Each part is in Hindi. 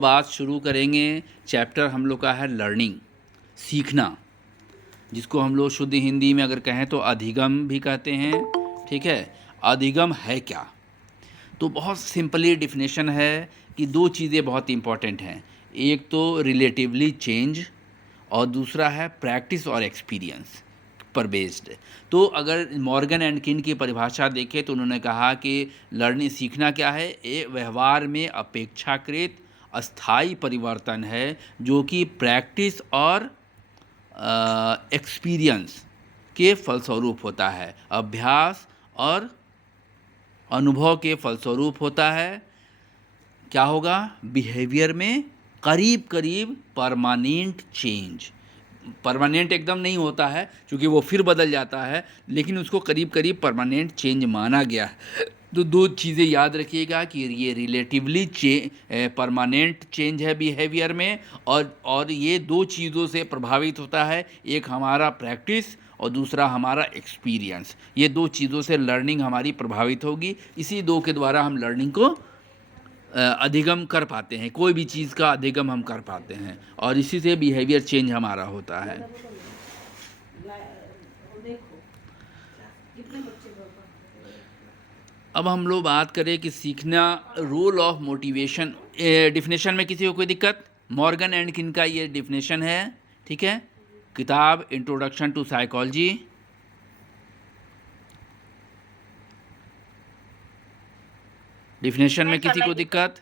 बात शुरू करेंगे। चैप्टर हम लोग का है लर्निंग, सीखना, जिसको हम लोग शुद्ध हिंदी में अगर कहें तो अधिगम भी कहते हैं। ठीक है, अधिगम है क्या? तो बहुत सिंपली डिफिनेशन है कि दो चीज़ें बहुत इंपॉर्टेंट हैं। एक तो रिलेटिवली चेंज और दूसरा है प्रैक्टिस और एक्सपीरियंस पर बेस्ड। तो अगर मॉर्गन एंड किन की परिभाषा देखें तो उन्होंने कहा कि लर्निंग, सीखना क्या है? ये व्यवहार में अपेक्षाकृत अस्थाई परिवर्तन है जो कि प्रैक्टिस और एक्सपीरियंस के फलस्वरूप होता है, अभ्यास और अनुभव के फलस्वरूप होता है। क्या होगा? बिहेवियर में करीब करीब परमानेंट चेंज। परमानेंट एकदम नहीं होता है क्योंकि वो फिर बदल जाता है, लेकिन उसको करीब करीब परमानेंट चेंज माना गया है। तो दो चीज़ें याद रखिएगा कि ये रिलेटिवली परमानेंट चेंज है बिहेवियर में, और ये दो चीज़ों से प्रभावित होता है, एक हमारा प्रैक्टिस और दूसरा हमारा एक्सपीरियंस। ये दो चीज़ों से लर्निंग हमारी प्रभावित होगी। इसी दो के द्वारा हम लर्निंग को अधिगम कर पाते हैं, कोई भी चीज़ का अधिगम हम कर पाते हैं, और इसी से बिहेवियर चेंज हमारा होता है। अब हम लोग बात करें कि सीखना, रोल ऑफ मोटिवेशन। डिफिनेशन में किसी को कोई दिक्कत? मॉर्गन एंड किन का ये डिफिनेशन है, ठीक है, किताब इंट्रोडक्शन टू साइकोलॉजी। डिफिनेशन में किसी को दिक्कत?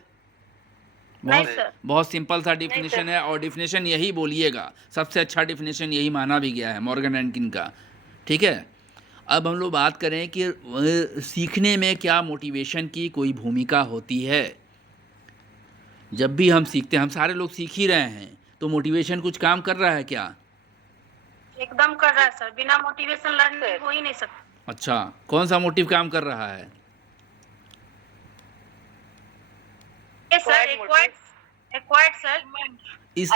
बहुत सिंपल सा डिफिनेशन है, और डिफिनेशन यही बोलिएगा, सबसे अच्छा डिफिनेशन यही माना भी गया है मॉर्गन एंड किन का। ठीक है, अब हम लोग बात करें कि सीखने में क्या मोटिवेशन की कोई भूमिका होती है। जब भी हम सीखते हैं, हम सारे लोग सीख ही रहे हैं, तो मोटिवेशन कुछ काम कर रहा है क्या? एकदम कर रहा है सर, बिना मोटिवेशन लर्निंग हो ही नहीं सकता। अच्छा, कौन सा मोटिव काम कर रहा है? Sir acquired sir. इस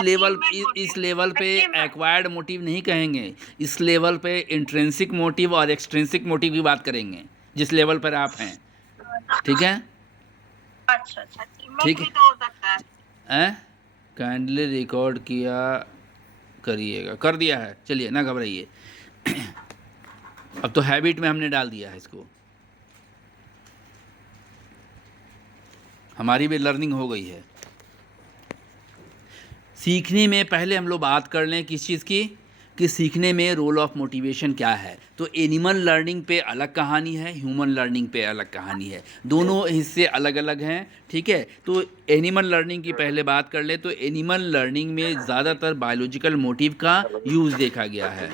लेवल पे एक्वायर्ड मोटिव नहीं कहेंगे, इस लेवल पे इंट्रिंसिक मोटिव और एक्सट्रिंसिक मोटिव की बात करेंगे, जिस लेवल पर आप हैं। ठीक है, अच्छा, ठीक है। तो हो सकता है। काइंडली रिकॉर्ड किया करिएगा। कर दिया है, चलिए ना घबराइए। अब तो हैबिट में हमने डाल दिया है इसको, हमारी भी लर्निंग हो गई है। सीखने में पहले हम लोग बात कर लें किस चीज़ की, कि सीखने में रोल ऑफ मोटिवेशन क्या है। तो एनिमल लर्निंग पे अलग कहानी है, ह्यूमन लर्निंग पे अलग कहानी है, दोनों हिस्से अलग अलग हैं। ठीक है, तो एनिमल लर्निंग की पहले बात कर ले, तो एनिमल लर्निंग में ज़्यादातर बायोलॉजिकल मोटिव का यूज़ देखा गया है।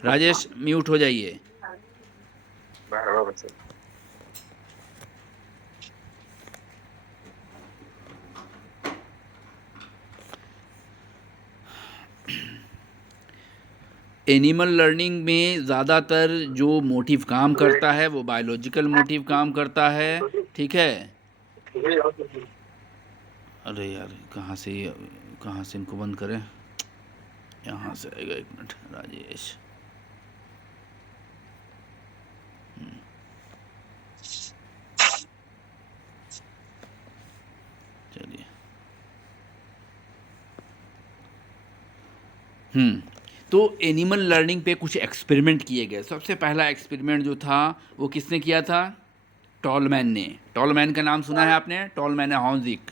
राजेश म्यूट हो जाइए। एनिमल लर्निंग में ज़्यादातर जो मोटिव काम करता है वो बायोलॉजिकल मोटिव काम करता है। ठीक है, अरे यार कहाँ से इनको बंद करें? यहाँ से आएगा, एक मिनट राजेश। चलिए, तो एनिमल लर्निंग पे कुछ एक्सपेरिमेंट किए गए। सबसे पहला एक्सपेरिमेंट जो था वो किसने किया था? टॉलमैन ने। टॉलमैन का नाम सुना है आपने? टॉलमैन हॉन्जिक।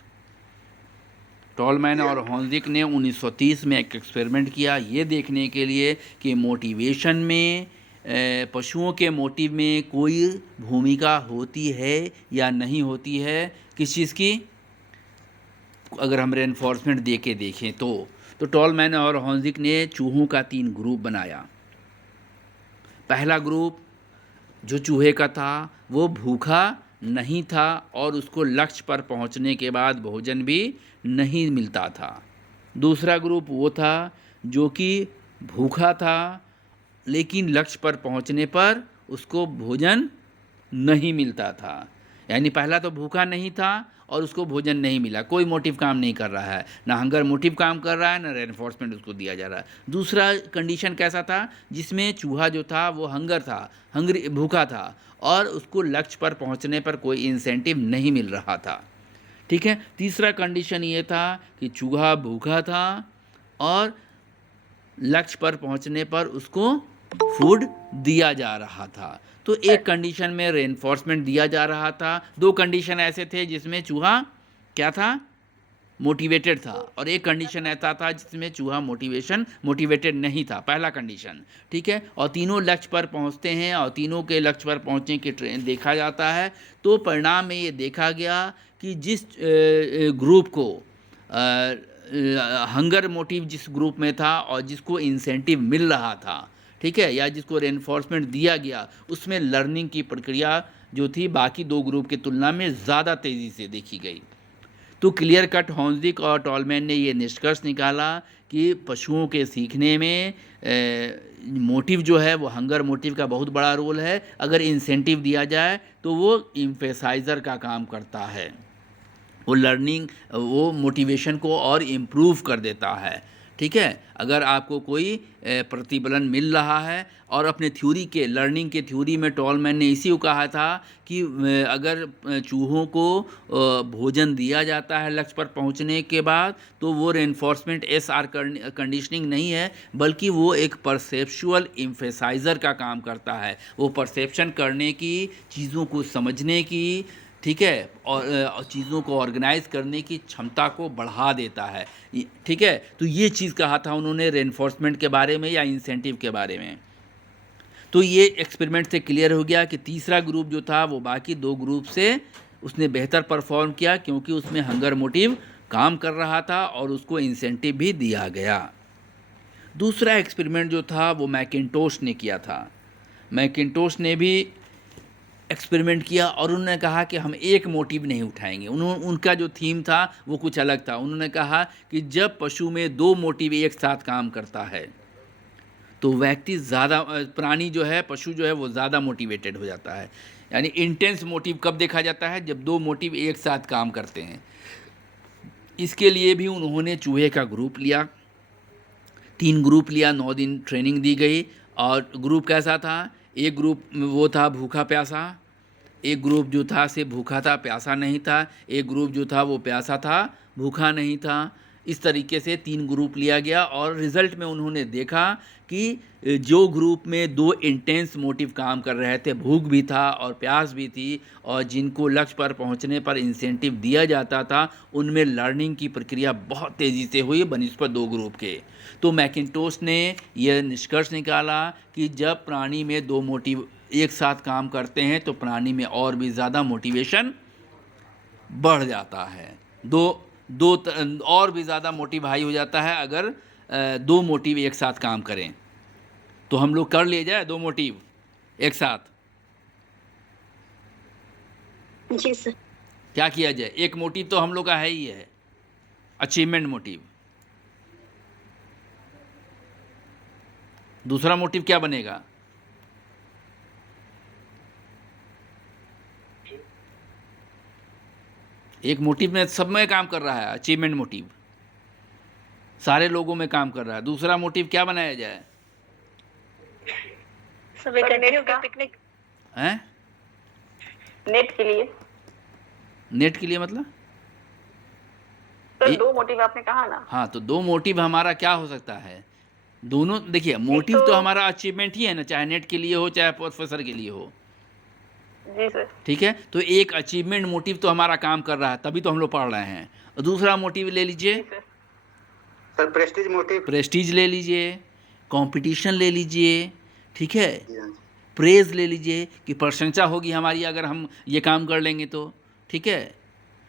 टॉलमैन और हॉन्जिक ने 1930 में एक एक्सपेरिमेंट किया, ये देखने के लिए कि मोटिवेशन में पशुओं के मोटिव में कोई भूमिका होती है या नहीं होती है, किस चीज़ की, अगर हम रेनफोर्समेंट दे के देखें तो टॉलमैन और हॉन्जिक ने चूहों का 3 ग्रुप बनाया। पहला ग्रुप जो चूहे का था वो भूखा नहीं था और उसको लक्ष्य पर पहुंचने के बाद भोजन भी नहीं मिलता था। दूसरा ग्रुप वो था जो कि भूखा था लेकिन लक्ष्य पर पहुंचने पर उसको भोजन नहीं मिलता था। यानी पहला तो भूखा नहीं था और उसको भोजन नहीं मिला, कोई मोटिव काम नहीं कर रहा है, ना हंगर मोटिव काम कर रहा है, ना रेनफोर्समेंट उसको दिया जा रहा है। दूसरा कंडीशन कैसा था? जिसमें चूहा जो था वो हंगर था, भूखा था और उसको लक्ष्य पर पहुंचने पर कोई इंसेंटिव नहीं मिल रहा था। ठीक है। तीसरा कंडीशन ये था कि चूहा भूखा था और लक्ष्य पर पहुंचने पर उसको फूड दिया जा रहा था। तो एक कंडीशन में रेनफोर्समेंट दिया जा रहा था, दो कंडीशन ऐसे थे जिसमें चूहा क्या था, मोटिवेटेड था, और एक कंडीशन ऐसा था जिसमें चूहा मोटिवेटेड नहीं था, पहला कंडीशन। ठीक है। और तीनों लक्ष्य पर पहुंचते हैं और तीनों के लक्ष्य पर पहुंचने की ट्रेन देखा जाता है। तो परिणाम में ये देखा गया कि जिस ग्रुप को हंगर मोटिव जिस ग्रुप में था और जिसको इंसेंटिव मिल रहा था, ठीक है, या जिसको रेनफोर्समेंट दिया गया, उसमें लर्निंग की प्रक्रिया जो थी बाकी दो ग्रुप की तुलना में ज़्यादा तेज़ी से देखी गई। तो क्लियर कट हॉन्जिक और टॉलमैन ने ये निष्कर्ष निकाला कि पशुओं के सीखने में मोटिव जो है वो हंगर मोटिव का बहुत बड़ा रोल है। अगर इंसेंटिव दिया जाए तो वो एम्फेसाइज़र का काम करता है, वो लर्निंग, वो मोटिवेशन को और इम्प्रूव कर देता है। ठीक है। अगर आपको कोई प्रतिफलन मिल रहा है, और अपने थ्योरी के लर्निंग के थ्योरी में टॉलमैन ने इसी को कहा था कि अगर चूहों को भोजन दिया जाता है लक्ष्य पर पहुंचने के बाद, तो वो रेनफोर्समेंट एसआर कंडीशनिंग नहीं है, बल्कि वो एक परसेप्चुअल एम्फेसाइज़र का काम करता है। वो परसेप्शन करने की, चीज़ों को समझने की, ठीक है, और चीज़ों को ऑर्गेनाइज करने की क्षमता को बढ़ा देता है। ठीक है। तो ये चीज़ कहा था उन्होंने रेनफोर्समेंट के बारे में या इंसेंटिव के बारे में। तो ये एक्सपेरिमेंट से क्लियर हो गया कि तीसरा ग्रुप जो था वो बाकी दो ग्रुप से उसने बेहतर परफॉर्म किया, क्योंकि उसमें हंगर मोटिव काम कर रहा था और उसको इंसेंटिव भी दिया गया। दूसरा एक्सपेरिमेंट जो था वो मैकिन्टोश ने किया था। मैकिन्टोश ने भी एक्सपेरिमेंट किया और उन्होंने कहा कि हम एक मोटिव नहीं उठाएंगे। उनका जो थीम था वो कुछ अलग था। उन्होंने कहा कि जब पशु में दो मोटिव एक साथ काम करता है तो व्यक्ति ज़्यादा, प्राणी जो है, पशु जो है वो ज़्यादा मोटिवेटेड हो जाता है। यानी इंटेंस मोटिव कब देखा जाता है, जब दो मोटिव एक साथ काम करते हैं। इसके लिए भी उन्होंने चूहे का ग्रुप लिया, 3 ग्रुप लिया, 9 दिन ट्रेनिंग दी गई। और ग्रुप कैसा था, एक ग्रुप वो था भूखा प्यासा, एक ग्रुप जो था से भूखा था, प्यासा नहीं था, एक ग्रुप जो था वो प्यासा था, भूखा नहीं था। इस तरीके से 3 ग्रुप लिया गया और रिज़ल्ट में उन्होंने देखा कि जो ग्रुप में दो इंटेंस मोटिव काम कर रहे थे, भूख भी था और प्यास भी थी, और जिनको लक्ष्य पर पहुंचने पर इंसेंटिव दिया जाता था, उनमें लर्निंग की प्रक्रिया बहुत तेज़ी से हुई बनिस्बत दो ग्रुप के। तो मैकिन्टोश ने यह निष्कर्ष निकाला कि जब प्राणी में दो मोटिव एक साथ काम करते हैं तो प्राणी में और भी ज़्यादा मोटिवेशन बढ़ जाता है। और भी ज़्यादा मोटिव हाई हो जाता है अगर दो मोटिव एक साथ काम करें। तो हम लोग कर ले जाए दो मोटिव एक साथ। जी सर। क्या किया जाए, एक मोटिव तो हम लोग का है ही है, अचीवमेंट मोटिव। दूसरा मोटिव क्या बनेगा, एक मोटिव में सब में काम कर रहा है, अचीवमेंट मोटिव सारे लोगों में काम कर रहा है। दूसरा मोटिव क्या बनाया जाए, सब इकट्ठे होकर पिकनिक हैं, नेट के लिए। नेट के लिए मतलब तो दो मोटिव आपने कहा ना। हाँ, तो दो मोटिव हमारा क्या हो सकता है, दोनों देखिए, मोटिव तो हमारा अचीवमेंट ही है ना, चाहे नेट के लिए हो चाहे प्रोफेसर के लिए हो। जी सर। ठीक है। तो एक अचीवमेंट मोटिव तो हमारा काम कर रहा है, तभी तो हम लोग पढ़ रहे हैं। और दूसरा मोटिव ले लीजिए सर, प्रेस्टीज मोटिव, प्रेस्टीज ले लीजिए, कंपटीशन ले लीजिए, ठीक है, प्रेज ले लीजिए कि प्रशंसा होगी हमारी अगर हम ये काम कर लेंगे तो। ठीक है।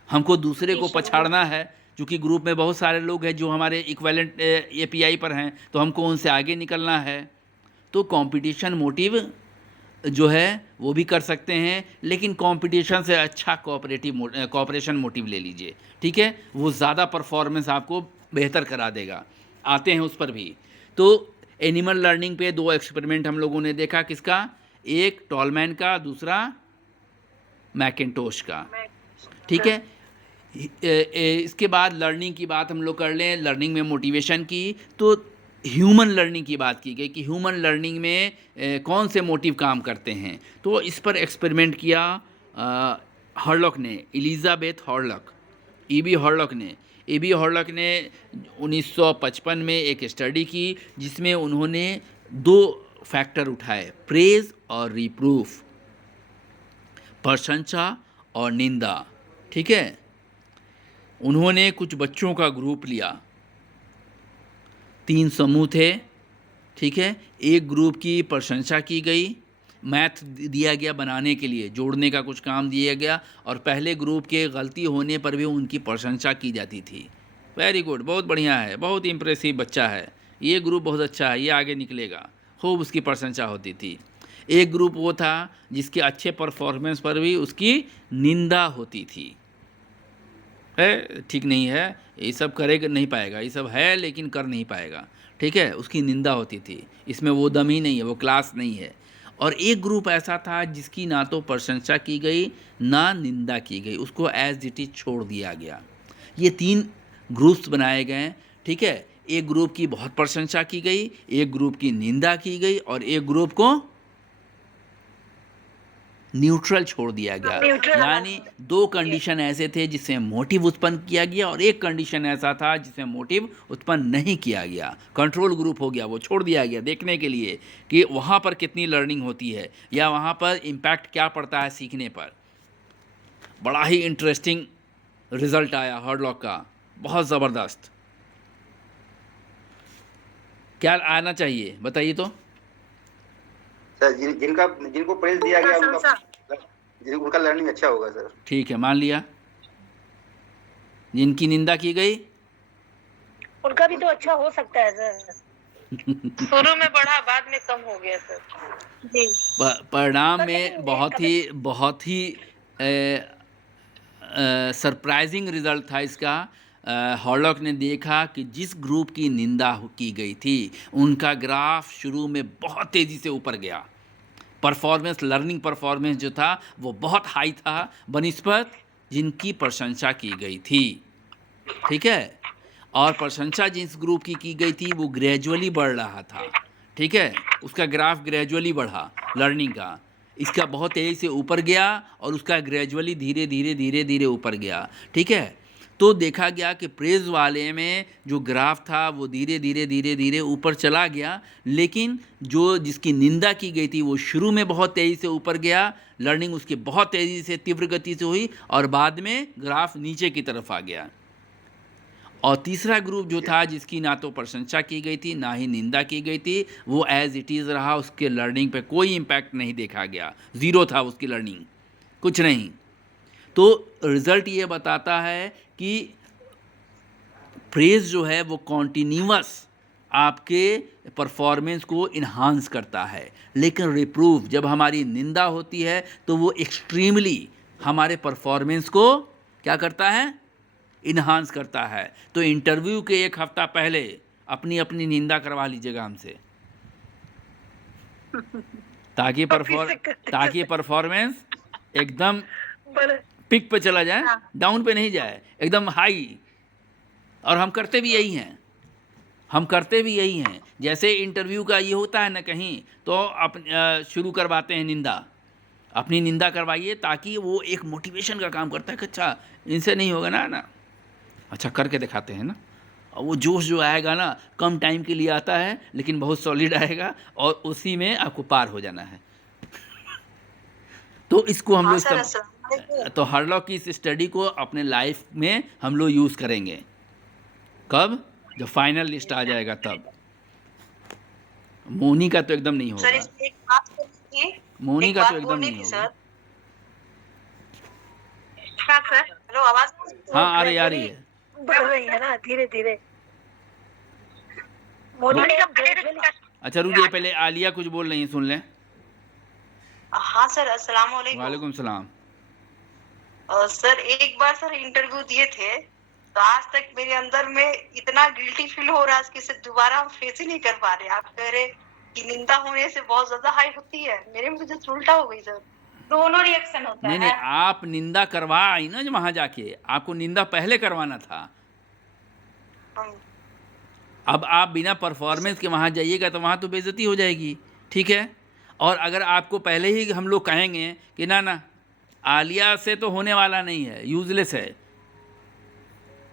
हमको दूसरे को पछाड़ना है, क्योंकि ग्रुप में बहुत सारे लोग हैं जो हमारे इक्विवेलेंट एपीआई पर हैं, तो हमको उनसे आगे निकलना है। तो कंपटीशन मोटिव जो है वो भी कर सकते हैं, लेकिन कंपटीशन से अच्छा कोऑपरेशन मोटिव ले लीजिए। ठीक है। वो ज़्यादा परफॉर्मेंस आपको बेहतर करा देगा। आते हैं उस पर भी। तो एनिमल लर्निंग पे दो एक्सपेरिमेंट हम लोगों ने देखा, किसका, एक टॉलमैन का, दूसरा मैकिन्टोश का। ठीक है। इसके बाद लर्निंग की बात हम लोग कर लें, लर्निंग में मोटिवेशन की, तो ह्यूमन लर्निंग की बात की गई कि ह्यूमन लर्निंग में कौन से मोटिव काम करते हैं। तो इस पर एक्सपेरिमेंट किया हॉर्लॉक ने, एलिजाबेथ हॉर्लॉक, ई.बी. हॉर्लॉक ने 1955 में एक स्टडी की जिसमें उन्होंने 2 फैक्टर उठाए, प्रेज और रिप्रूफ, प्रशंसा और निंदा। ठीक है, उन्होंने कुछ बच्चों का ग्रुप लिया, 3 समूह थे। ठीक है, एक ग्रुप की प्रशंसा की गई, मैथ दिया गया बनाने के लिए, जोड़ने का कुछ काम दिया गया, और पहले ग्रुप के गलती होने पर भी उनकी प्रशंसा की जाती थी। वेरी गुड, बहुत बढ़िया है, बहुत इम्प्रेसिव बच्चा है, ये ग्रुप बहुत अच्छा है, ये आगे निकलेगा, खूब उसकी प्रशंसा होती थी। एक ग्रुप वो था जिसके अच्छे परफॉर्मेंस पर भी उसकी निंदा होती थी, है ठीक नहीं है, ये सब करेगा नहीं पाएगा, ये सब है लेकिन कर नहीं पाएगा। ठीक है, उसकी निंदा होती थी, इसमें वो दम ही नहीं है, वो क्लास नहीं है। और एक ग्रुप ऐसा था जिसकी ना तो प्रशंसा की गई ना निंदा की गई, उसको एज इट इज छोड़ दिया गया। ये 3 ग्रुप्स बनाए गए। ठीक है, एक ग्रुप की बहुत प्रशंसा की गई, एक ग्रुप की निंदा की गई, और एक ग्रुप को न्यूट्रल छोड़ दिया गया। यानी 2 कंडीशन ऐसे थे जिससे मोटिव उत्पन्न किया गया, और एक कंडीशन ऐसा था जिससे मोटिव उत्पन्न नहीं किया गया। कंट्रोल ग्रुप हो गया, वो छोड़ दिया गया देखने के लिए कि वहाँ पर कितनी लर्निंग होती है या वहाँ पर इम्पैक्ट क्या पड़ता है सीखने पर। बड़ा ही इंटरेस्टिंग रिजल्ट आया हॉर्लॉक का, बहुत ज़बरदस्त। क्या आना चाहिए बताइए तो? सर जिनको प्रेज दिया गया उनका लर्निंग अच्छा होगा सर। ठीक है, मान लिया। जिनकी निंदा की गई उनका भी तो अच्छा हो सकता है सर। शुरू में बढ़ा, बाद में कम हो गया सर जी। परिणाम में बहुत ही सरप्राइजिंग रिजल्ट था इसका। हॉर्लॉक ने देखा कि जिस ग्रुप की निंदा की गई थी उनका ग्राफ शुरू में बहुत तेज़ी से ऊपर गया, परफॉर्मेंस, लर्निंग परफॉर्मेंस जो था वो बहुत हाई था बनिस्बत जिनकी प्रशंसा की गई थी। ठीक है, और प्रशंसा जिस ग्रुप की गई थी वो ग्रेजुअली बढ़ रहा था। ठीक है, उसका ग्राफ ग्रेजुअली बढ़ा लर्निंग का, इसका बहुत तेज़ी से ऊपर गया और उसका ग्रेजुअली धीरे धीरे ऊपर गया। ठीक है, तो देखा गया कि प्रेज वाले में जो ग्राफ था वो धीरे धीरे ऊपर चला गया, लेकिन जो जिसकी निंदा की गई थी वो शुरू में बहुत तेज़ी से ऊपर गया, लर्निंग उसकी बहुत तेज़ी से तीव्र गति से हुई, और बाद में ग्राफ नीचे की तरफ आ गया। और तीसरा ग्रुप जो था जिसकी ना तो प्रशंसा की गई थी ना ही निंदा की गई थी, वो एज इट इज़ रहा, उसके लर्निंग पे कोई इम्पैक्ट नहीं देखा गया, ज़ीरो था उसकी लर्निंग, कुछ नहीं। तो रिज़ल्ट ये बताता है कि प्रेज जो है वो कॉन्टीन्यूअस आपके परफॉर्मेंस को इन्हांस करता है, लेकिन रिप्रूव जब हमारी निंदा होती है तो वो एक्सट्रीमली हमारे परफॉर्मेंस को क्या करता है, इन्हांस करता है। तो इंटरव्यू के 1 हफ्ता पहले अपनी अपनी निंदा करवा लीजिएगा हमसे, ताकि परफॉर्मेंस एकदम पिक पे चला जाए, डाउन पे नहीं जाए, एकदम हाई। और हम करते भी यही हैं, जैसे इंटरव्यू का ये होता है ना कहीं, तो शुरू करवाते हैं निंदा, अपनी निंदा करवाइए ताकि वो एक मोटिवेशन का काम करता है कि अच्छा इनसे नहीं होगा ना, अच्छा करके दिखाते हैं ना। और वो जोश जो आएगा ना कम टाइम के लिए आता है लेकिन बहुत सॉलिड आएगा, और उसी में आपको पार हो जाना है। तो इसको हम लोग तो हॉर्लॉक की इस स्टडी को अपने लाइफ में हम लोग यूज़ करेंगे। कब? जब फाइनल लिस्ट आ जाएगा तब। मोनी का तो एकदम नहीं होगा सर, इसमें एक बात करनी थी, मोनी का तो एकदम नहीं होगा। क्या सर? हेलो, आवाज हाँ आ रही है, बढ़ रही है ना धीरे धीरे। अच्छा रुकिए, पहले आलिया कुछ बोल रही हैं, सुन लें। हाँ सर, अस्सलाम वालेकुम। वालेकुम सलाम। सर एक बार सर इंटरव्यू दिए थे, तो आज तक मेरे अंदर में इतना गिल्टी फील हो रहा है कि इसे दोबारा हम फेस ही नहीं कर पा रहे। आप कह रहे कि निंदा होने से बहुत ज्यादा हाई होती है, मेरे में तो उल्टा हो गई सर, दोनों रिएक्शन होता है। नहीं, आप निंदा करवा आई ना जो वहां जाके, आपको निंदा पहले करवाना था। अब आप बिना परफॉर्मेंस के वहां जाइएगा तो वहां तो बेइज्जती हो जाएगी। ठीक है, और अगर आपको पहले ही हम लोग कहेंगे कि ना आलिया से तो होने वाला नहीं है, यूजलेस है,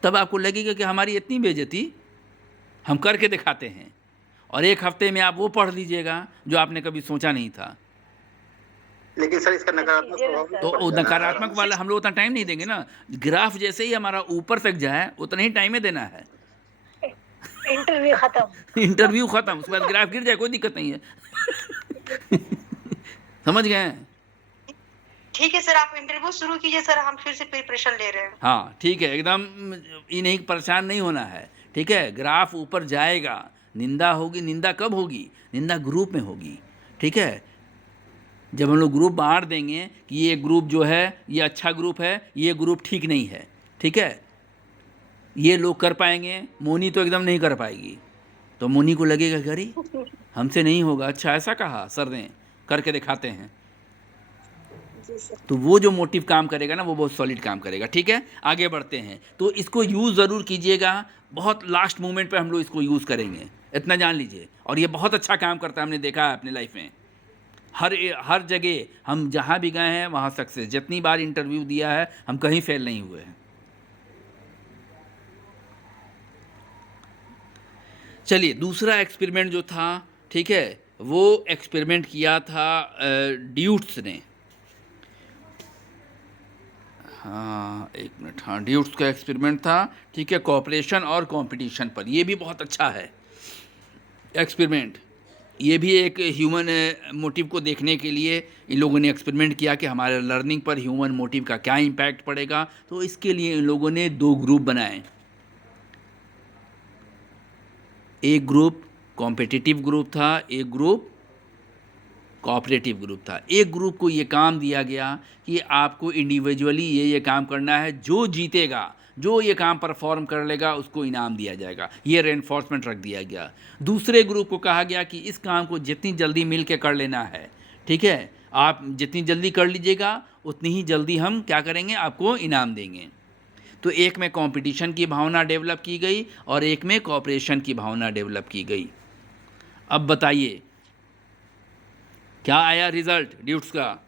तब आपको लगेगा कि हमारी इतनी बेइज्जती, हम करके दिखाते हैं, और एक हफ्ते में आप वो पढ़ लीजिएगा जो आपने कभी सोचा नहीं था। लेकिन सर इसका नकारात्मक प्रभाव भी तो पड़ वो जाता है। नकारात्मक वाला हम लोग उतना टाइम नहीं देंगे ना। ग्राफ जैसे ही हमारा ऊपर तक जाए उतना ही टाइम में देना है। इंटरव्यू खत्म। इंटरव्यू खत्म, उसके बाद ग्राफ गिर जाए कोई दिक्कत नहीं है। समझ गए? ठीक है सर, आप इंटरव्यू शुरू कीजिए सर, हम फिर से प्रिपरेशन ले रहे हैं। हाँ ठीक है, एकदम ये नहीं, परेशान नहीं होना है, ठीक है। ग्राफ ऊपर जाएगा, निंदा होगी। निंदा कब होगी? निंदा ग्रुप में होगी, ठीक है। जब हम लोग ग्रुप बांट देंगे कि ये ग्रुप जो है ये अच्छा ग्रुप है, ये ग्रुप ठीक नहीं है, ठीक है, ये लोग कर पाएंगे, मोनी तो एकदम नहीं कर पाएगी, तो मोनी को लगेगा कि अरे हमसे नहीं होगा। अच्छा ऐसा कहा सर ने, करके दिखाते हैं। तो वो जो मोटिव काम करेगा ना, वो बहुत सॉलिड काम करेगा, ठीक है। आगे बढ़ते हैं, तो इसको यूज़ ज़रूर कीजिएगा, बहुत लास्ट मोमेंट पे हम लोग इसको यूज़ करेंगे, इतना जान लीजिए। और ये बहुत अच्छा काम करता है, हमने देखा है अपने लाइफ में। हर जगह हम जहाँ भी गए हैं वहाँ सक्सेस। जितनी बार इंटरव्यू दिया है हम कहीं फेल नहीं हुए हैं। चलिए, दूसरा एक्सपेरिमेंट जो था, ठीक है, वो एक्सपेरिमेंट किया था ड्यूट्स ने। हाँ एक मिनट, हाँ ड्यूट्स का एक्सपेरिमेंट था, ठीक है, कोऑपरेशन और कंपटीशन पर। ये भी बहुत अच्छा है एक्सपेरिमेंट। ये भी एक ह्यूमन मोटिव को देखने के लिए इन लोगों ने एक्सपेरिमेंट किया कि हमारे लर्निंग पर ह्यूमन मोटिव का क्या इम्पैक्ट पड़ेगा। तो इसके लिए इन लोगों ने 2 ग्रुप बनाए। एक ग्रुप कॉम्पिटिटिव ग्रुप था, एक ग्रुप कोऑपरेटिव ग्रुप था। एक ग्रुप को ये काम दिया गया कि आपको इंडिविजुअली ये काम करना है, जो जीतेगा, जो ये काम परफॉर्म कर लेगा उसको इनाम दिया जाएगा। ये रेनफोर्समेंट रख दिया गया। दूसरे ग्रुप को कहा गया कि इस काम को जितनी जल्दी मिल के कर लेना है, ठीक है, आप जितनी जल्दी कर लीजिएगा उतनी ही जल्दी हम क्या करेंगे, आपको इनाम देंगे। तो एक में कंपटीशन की भावना डेवलप की गई और एक में कोऑपरेशन की भावना डेवलप की गई। अब बताइए क्या आया रिजल्ट ड्यूट्स का?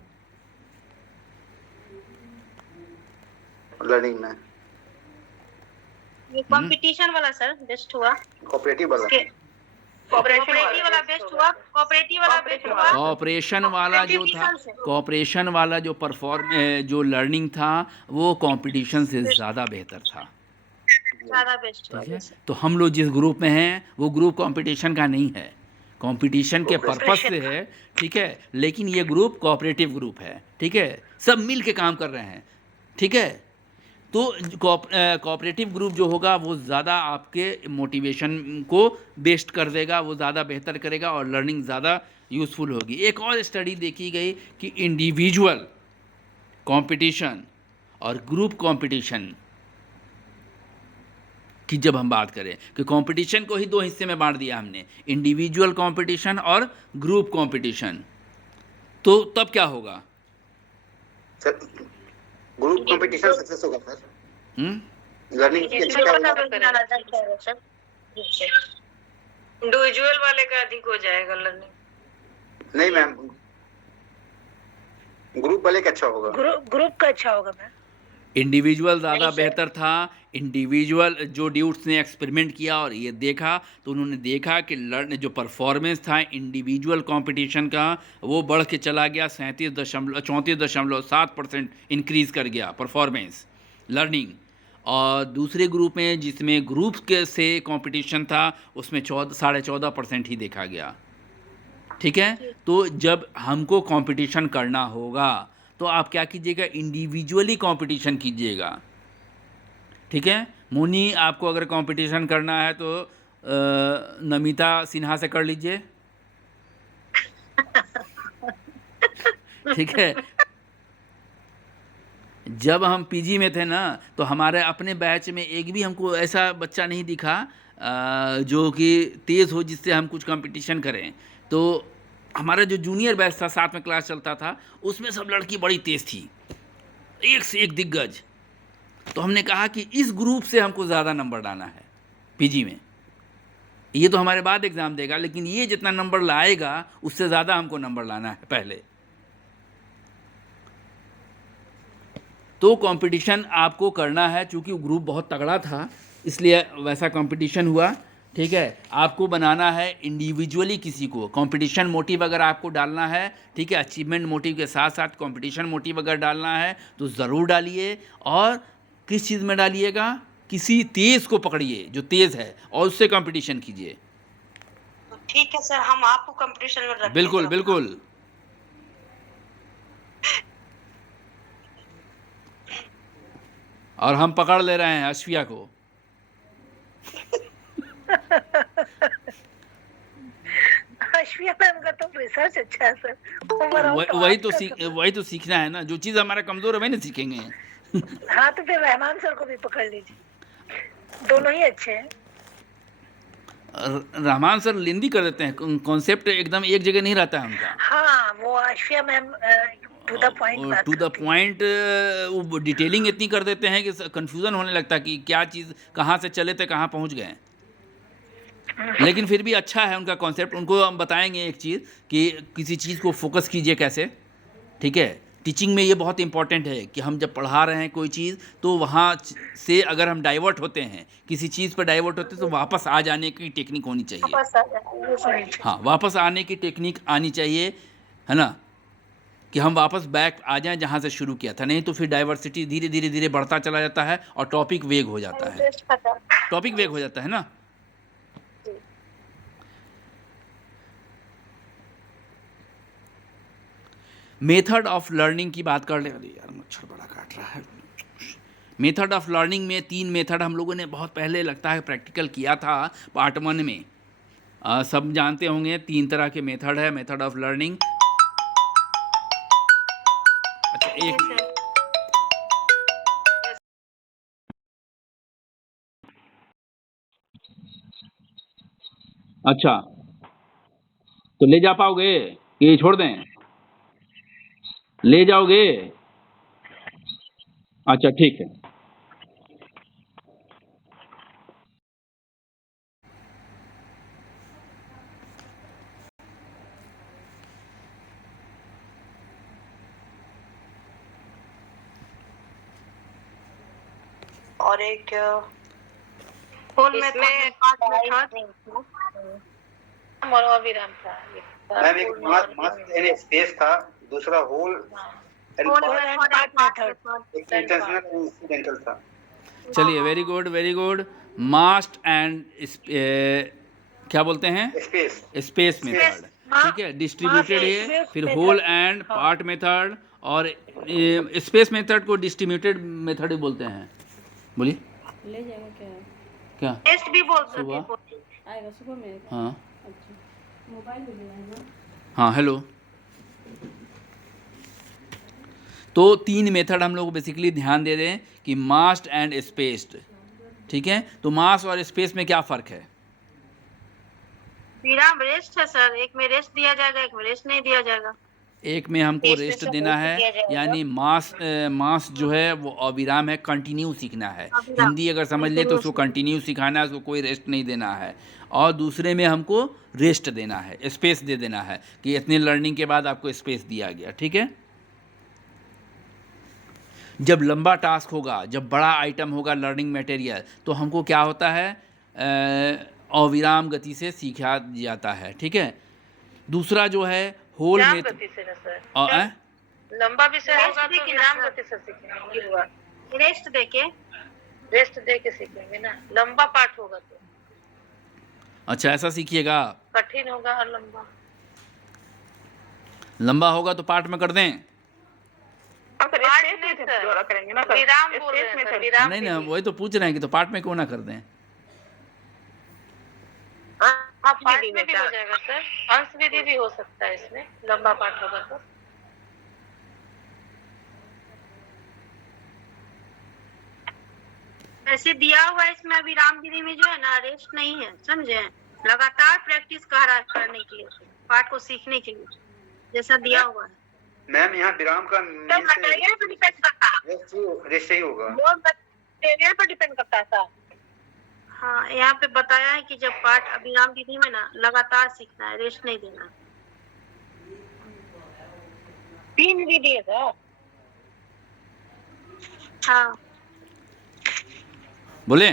लर्निंग में ये कंपटीशन वाला सर बेस्ट हुआ, कोऑपरेटिव वाला, कोऑपरेटिव वाला बेस्ट हुआ, कोऑपरेटिव वाला बेस्ट हुआ। कोऑपरेशन वाला जो था, कोऑपरेशन वाला जो लर्निंग था वो कंपटीशन से ज़्यादा बेहतर था, ज्यादा बेस्ट हुआ। ठीक है। तो हम लोग जिस ग्रुप में हैं वो ग्रुप कंपटीशन का नहीं है, कंपटीशन के पर्पस से है, ठीक है, लेकिन ये ग्रुप कोऑपरेटिव ग्रुप है, ठीक है, सब मिल के काम कर रहे हैं, ठीक है। तो कोऑपरेटिव ग्रुप जो होगा वो ज़्यादा आपके मोटिवेशन को बेस्ट कर देगा, वो ज़्यादा बेहतर करेगा और लर्निंग ज़्यादा यूज़फुल होगी। एक और स्टडी देखी गई कि इंडिविजुअल कंपटीशन और ग्रुप कंपटीशन कि जब हम बात करें कि कंपटीशन को ही 2 हिस्से में बांट दिया हमने, इंडिविजुअल कंपटीशन और ग्रुप कंपटीशन, तो तब क्या होगा सर? ग्रुप कंपटीशन सक्सेस होगा सर, लर्निंग की अच्छी इंडिविजुअल वाले का अधिक हो जाएगा लर्निंग। नहीं मैम, ग्रुप वाले का अच्छा होगा, ग्रुप का अच्छा होगा मैम। इंडिविजुअल ज़्यादा बेहतर था। इंडिविजुअल जो ड्यूट्स ने एक्सपेरिमेंट किया और ये देखा, तो उन्होंने देखा कि जो परफॉर्मेंस था इंडिविजुअल कंपटीशन का वो बढ़ के चला गया, 34.7% इंक्रीज़ कर गया परफॉर्मेंस लर्निंग। और दूसरे ग्रुप में जिसमें ग्रुप के से कंपटीशन था उसमें 14.5% ही देखा गया, ठीक है। तो जब हमको कंपटीशन करना होगा तो आप क्या कीजिएगा, इंडिविजुअली कंपटीशन कीजिएगा, ठीक है। मोनी आपको अगर कंपटीशन करना है तो नमिता सिन्हा से कर लीजिए, ठीक है। जब हम पीजी में थे ना तो हमारे अपने बैच में एक भी हमको ऐसा बच्चा नहीं दिखा जो कि तेज़ हो जिससे हम कुछ कंपटीशन करें। तो हमारा जो जूनियर बैच था, साथ में क्लास चलता था, उसमें सब लड़की बड़ी तेज़ थी, एक से एक दिग्गज। तो हमने कहा कि इस ग्रुप से हमको ज़्यादा नंबर लाना है पीजी में। ये तो हमारे बाद एग्ज़ाम देगा, लेकिन ये जितना नंबर लाएगा उससे ज़्यादा हमको नंबर लाना है पहले। तो कंपटीशन आपको करना है, चूँकि ग्रुप बहुत तगड़ा था इसलिए वैसा कंपटीशन हुआ, ठीक है। आपको बनाना है इंडिविजुअली किसी को, कंपटीशन मोटिव अगर आपको डालना है, ठीक है, अचीवमेंट मोटिव के साथ साथ कंपटीशन मोटिव अगर डालना है तो ज़रूर डालिए। और किस चीज़ में डालिएगा, किसी तेज़ को पकड़िए जो तेज़ है और उससे कंपटीशन कीजिए। तो ठीक है सर, हम आपको कंपटीशन में रखेंगे। बिल्कुल बिल्कुल। और हम पकड़ ले रहे हैं अश्विया को। अश्विया मैम का तो रिसर्च अच्छा है सर। वही तो सीखना है ना, जो चीज़ हमारा कमज़ोर है वही ना सीखेंगे। हाँ तो फिर रहमान सर को भी पकड़ लीजिए, दोनों ही अच्छे हैं। रहमान सर लेंदी कर देते हैं, कॉन्सेप्ट एकदम एक जगह नहीं रहता है उनका। हाँ वो अश्विया मैम टू द पॉइंट वो डिटेलिंग इतनी कर देते हैं कि कंफ्यूजन होने लगता है कि क्या चीज़ कहाँ से चले थे कहाँ पहुँच गए। लेकिन फिर भी अच्छा है उनका कॉन्सेप्ट। उनको हम बताएंगे एक चीज़ कि किसी चीज़ को फोकस कीजिए कैसे, ठीक है। टीचिंग में ये बहुत इंपॉर्टेंट है कि हम जब पढ़ा रहे हैं कोई चीज़ तो वहाँ से अगर हम डाइवर्ट होते हैं, किसी चीज़ पर डाइवर्ट होते हैं तो वापस आ जाने की टेक्निक होनी चाहिए। हाँ, वापस आने की टेक्निक आनी चाहिए, है ना, कि हम वापस बैक आ जाएं जहाँ से शुरू किया था। नहीं तो फिर डाइवर्सिटी धीरे धीरे धीरे बढ़ता चला जाता है और टॉपिक वेग हो जाता है, टॉपिक वेग हो जाता है ना। मेथड ऑफ लर्निंग की बात कर ले। अरे यार मच्छर बड़ा काट रहा है। मेथड ऑफ लर्निंग में 3 मेथड हम लोगों ने बहुत पहले लगता है प्रैक्टिकल किया था पार्ट 1 में। सब जानते होंगे 3 तरह के मेथड है मेथड ऑफ लर्निंग। अच्छा एक अच्छा तो ले जा पाओगे कि छोड़ दें? ले जाओगे? अच्छा ठीक है। और एक होल इसमें और अविराम था। मैम एक मास एंड स्पेस था, दूसरा होल एंड एक इंटेंशनल एंड इंसिडेंटल था। चलिए very good very good. Massed and क्या बोलते हैं? स्पेस स्पेस मेथड, ठीक है। डिस्ट्रीब्यूटेड है, फिर होल एंड पार्ट मेथड, और स्पेस मेथड को डिस्ट्रीब्यूटेड मेथड बोलते हैं। बोलिए ले जाएगा क्या? टेस्ट भी बोल सकते सुबह हैं। आएगा सुबह में? हाँ अच्छा मोबाइल ले जाएगा। हाँ हेलो। तो 3 मेथड हम लोग बेसिकली ध्यान दे रहे हैं कि मास्ट एंड स्पेस्ड, ठीक है। तो मास और स्पेस में क्या फ़र्क है? विराम रेस्ट है सर, एक में रेस्ट दिया जाएगा, एक में रेस्ट नहीं दिया जाएगा। एक में हमको रेस्ट देना है, यानी मास जो है वो अविराम है, कंटिन्यू सीखना है। हिंदी अगर समझ ले तो उसको कंटिन्यू सिखाना है, उसको कोई रेस्ट नहीं देना है। और दूसरे में हमको रेस्ट देना है, स्पेस दे देना है कि इतने लर्निंग के बाद आपको स्पेस दिया गया, ठीक है। जब लंबा टास्क होगा, जब बड़ा आइटम होगा लर्निंग मटेरियल, तो हमको क्या होता है, अविराम गति से सीखा जाता है, ठीक है। दूसरा जो है होल में गति से ना सर, और लंबा भी सर होगा तो विराम गति से सीखेंगे। रेस्ट दे के सीखेंगे ना, लंबा पाठ होगा तो। अच्छा ऐसा सीखिएगा। कठिन होगा और लंबा होगा तो पार्ट में कर दें। विराम बोल रहे हैं सर, विराम नहीं ना, वही तो पूछ रहे हैं कि तो पार्ट में क्यों ना कर दें। पाठ में भी हो जाएगा सर, अंश विधि भी हो सकता है इसमें, लंबा पाठ होगा तो। ऐसे दिया हुआ है इसमें विराम विधि में जो है ना, रेस्ट नहीं है, समझे। लगातार प्रैक्टिस करने के लिए, पाठ को सीखने के लिए, जैसा दिया हुआ है। मैम यहाँ विराम का मटेरियल पर डिपेंड करता है, रेस्ट ही होगा। वो मटेरियल पर डिपेंड करता है सर। हाँ, यहाँ पे बताया है कि जब पाठ विराम विधि में ना लगातार सीखना है, रेस्ट नहीं देना। 3 विधि है सर। हाँ बोले?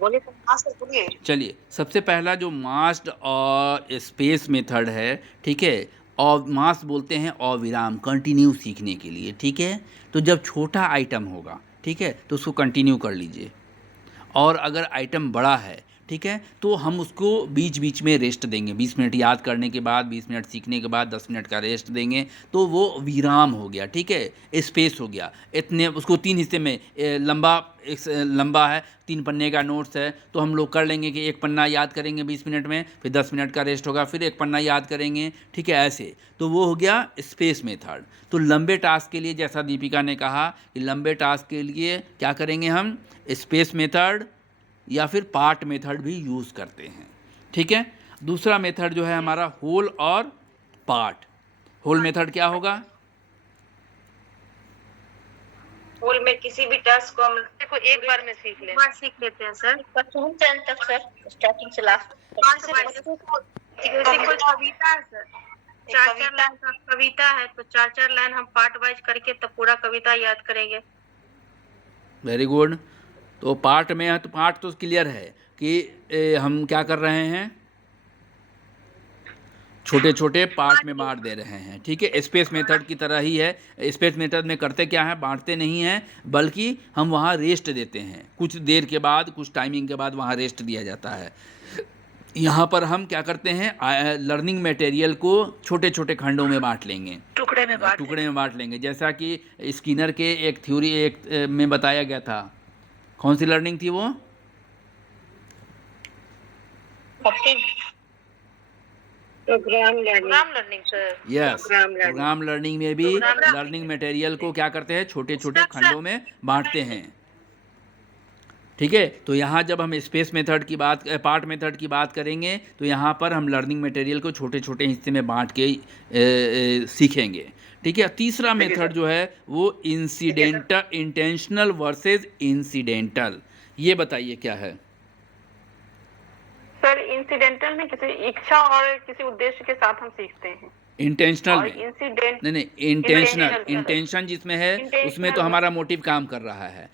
बोले हाँ सर बोलिए। चलिए, सबसे पहला जो मास्ड और स्पेस मेथड है, ठीक है, और मास बोलते हैं अविराम, कंटिन्यू सीखने के लिए, ठीक है। तो जब छोटा आइटम होगा, ठीक है, तो उसको कंटिन्यू कर लीजिए, और अगर आइटम बड़ा है, ठीक है, तो हम उसको बीच बीच में रेस्ट देंगे। 20 मिनट याद करने के बाद, 20 मिनट सीखने के बाद 10 मिनट का रेस्ट देंगे, तो वो विराम हो गया, ठीक है, स्पेस हो गया। इतने उसको 3 हिस्से में लंबा है, 3 पन्ने का नोट्स है, तो हम लोग कर लेंगे कि एक पन्ना याद करेंगे 20 मिनट में, फिर 10 मिनट का रेस्ट होगा, फिर एक पन्ना याद करेंगे, ठीक है, ऐसे। तो वो हो गया स्पेस मेथड। तो लंबे टास्क के लिए, जैसा दीपिका ने कहा कि लंबे टास्क के लिए क्या करेंगे हम, स्पेस मेथड या फिर पार्ट मेथड भी यूज़ करते हैं, ठीक है। दूसरा मेथड जो है हमारा होल और पार्ट। होल मेथड क्या होगा? होल में किसी भी टास्क को हम एक बार में सीख लेते हैं सर। तक सर, स्टार्टिंग से लास्ट। 5 बार। जैसे कोई कविता है सर, 4 लाइन का कविता है, तो 4 लाइन हम पार्ट वाइज करके तब पूरा कविता याद करेंगे। Very good. तो पार्ट में है, तो पार्ट तो क्लियर है कि हम क्या कर रहे हैं, छोटे छोटे पार्ट में बांट दे रहे हैं, ठीक है। स्पेस मेथड की तरह ही है। स्पेस मेथड में करते क्या है, बांटते नहीं हैं, बल्कि हम वहाँ रेस्ट देते हैं, कुछ देर के बाद, कुछ टाइमिंग के बाद वहाँ रेस्ट दिया जाता है। यहाँ पर हम क्या करते हैं, लर्निंग मटेरियल को छोटे छोटे खंडों में बांट लेंगे, टुकड़े में बांट लेंगे। जैसा कि स्किनर के एक थ्योरी में बताया गया था। कौन सी लर्निंग थी वो? Programme learning sir. Yes, programme learning में भी लर्निंग मटेरियल को क्या करते हैं, छोटे छोटे खंडों में बांटते हैं, ठीक है। तो यहाँ जब हम स्पेस मेथड की बात, पार्ट मेथड की बात करेंगे, तो यहाँ पर हम लर्निंग मटेरियल को छोटे छोटे हिस्से में बांट के सीखेंगे, ठीक है। तीसरा मेथड जो है वो इंटेंशनल वर्सेस इंसिडेंटल। ये बताइए क्या है? सर इंसिडेंटल में किसी इच्छा और किसी उद्देश्य के साथ हम सीखते हैं। इंटेंशनल में इंसिडेंट नहीं, इंटेंशन जिसमें है उसमें तो हमारा मोटिव काम कर रहा है,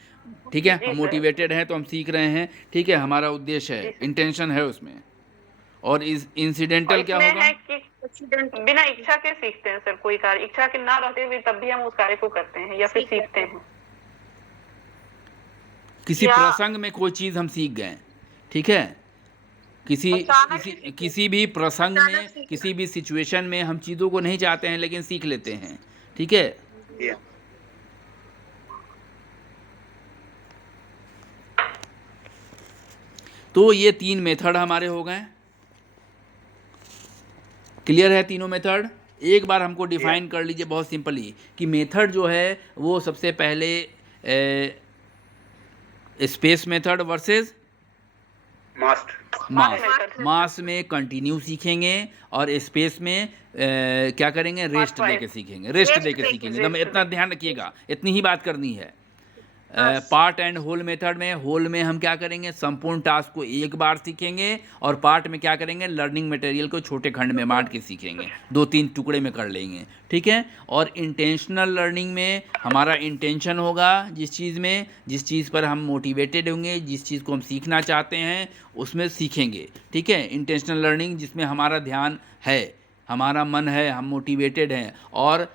ठीक है। हम मोटिवेटेड हैं तो हम सीख रहे हैं, ठीक है, हमारा उद्देश्य है, इंटेंशन है उसमें। और इंसिडेंटल क्या होगा? बिना इच्छा के सीखते हैं सर, कोई कार्य इच्छा के ना रहते हुए तब भी हम उस कार्य को करते हैं या फिर सीखते हैं। किसी प्रसंग में कोई चीज़ हम सीख गए, ठीक है, किसी भी प्रसंग में, किसी भी सिचुएशन में हम चीज़ों को नहीं चाहते हैं लेकिन सीख लेते हैं, ठीक है। तो ये 3 मेथड हमारे हो गए। क्लियर है तीनों मेथड? एक बार हमको डिफाइन कर लीजिए बहुत सिंपली कि मेथड जो है वो सबसे पहले स्पेस मेथड वर्सेस मास में कंटिन्यू सीखेंगे, और स्पेस में क्या करेंगे, रेस्ट देके सीखेंगे। एकदम इतना ध्यान रखिएगा, इतनी ही बात करनी है। पार्ट एंड होल मेथड में, होल में हम क्या करेंगे, संपूर्ण टास्क को एक बार सीखेंगे, और पार्ट में क्या करेंगे, लर्निंग मटेरियल को छोटे खंड में बांट के सीखेंगे, 2-3 टुकड़े में कर लेंगे, ठीक है। और इंटेंशनल लर्निंग में हमारा इंटेंशन होगा, जिस चीज़ पर हम मोटिवेटेड होंगे, जिस चीज़ को हम सीखना चाहते हैं उसमें सीखेंगे, ठीक है। इंटेंशनल लर्निंग जिसमें हमारा ध्यान है, हमारा मन है, हम मोटिवेटेड हैं। और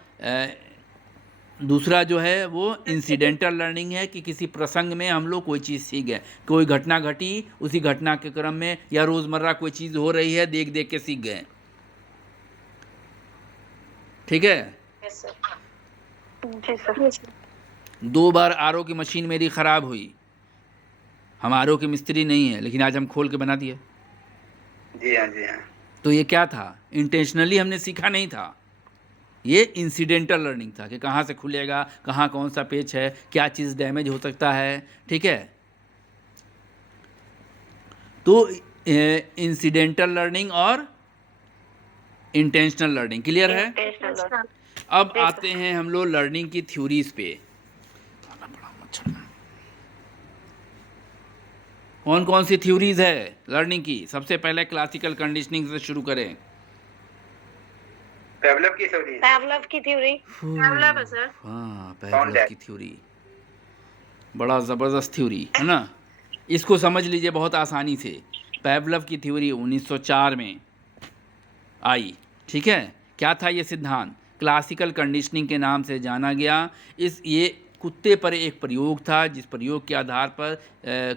दूसरा जो है वो इंसिडेंटल लर्निंग है कि किसी प्रसंग में हम लोग कोई चीज़ सीख गए, कोई घटना घटी, उसी घटना के क्रम में या रोज़मर्रा कोई चीज़ हो रही है, देख देख के सीख गए, ठीक है। जी सर। 2 बार आरओ की मशीन मेरी ख़राब हुई, हम आरओ के मिस्त्री नहीं हैं, लेकिन आज हम खोल के बना दिए। जी हाँ, जी हाँ। तो ये क्या था, इंटेंशनली हमने सीखा नहीं था, ये इंसिडेंटल लर्निंग था कि कहाँ से खुलेगा, कहाँ कौन सा पेच है, क्या चीज़ डैमेज हो सकता है, ठीक है। तो इंसिडेंटल लर्निंग और इंटेंशनल लर्निंग क्लियर है। अब आते हैं हम लोग लर्निंग की थ्योरीज पे। कौन कौन सी थ्योरीज है लर्निंग की? सबसे पहले क्लासिकल कंडीशनिंग से शुरू करें। पेवलव की थ्योरी। पेवलव की थ्योरी। पेवलव है सर। हाँ, पेवलव की थ्योरी। बड़ा ज़बरदस्त थ्योरी है ना। इसको समझ लीजिए बहुत आसानी से। पैवलव की थ्योरी 1904 में आई, ठीक है। क्या था ये सिद्धांत? क्लासिकल कंडीशनिंग के नाम से जाना गया। ये कुत्ते पर एक प्रयोग था, जिस प्रयोग के आधार पर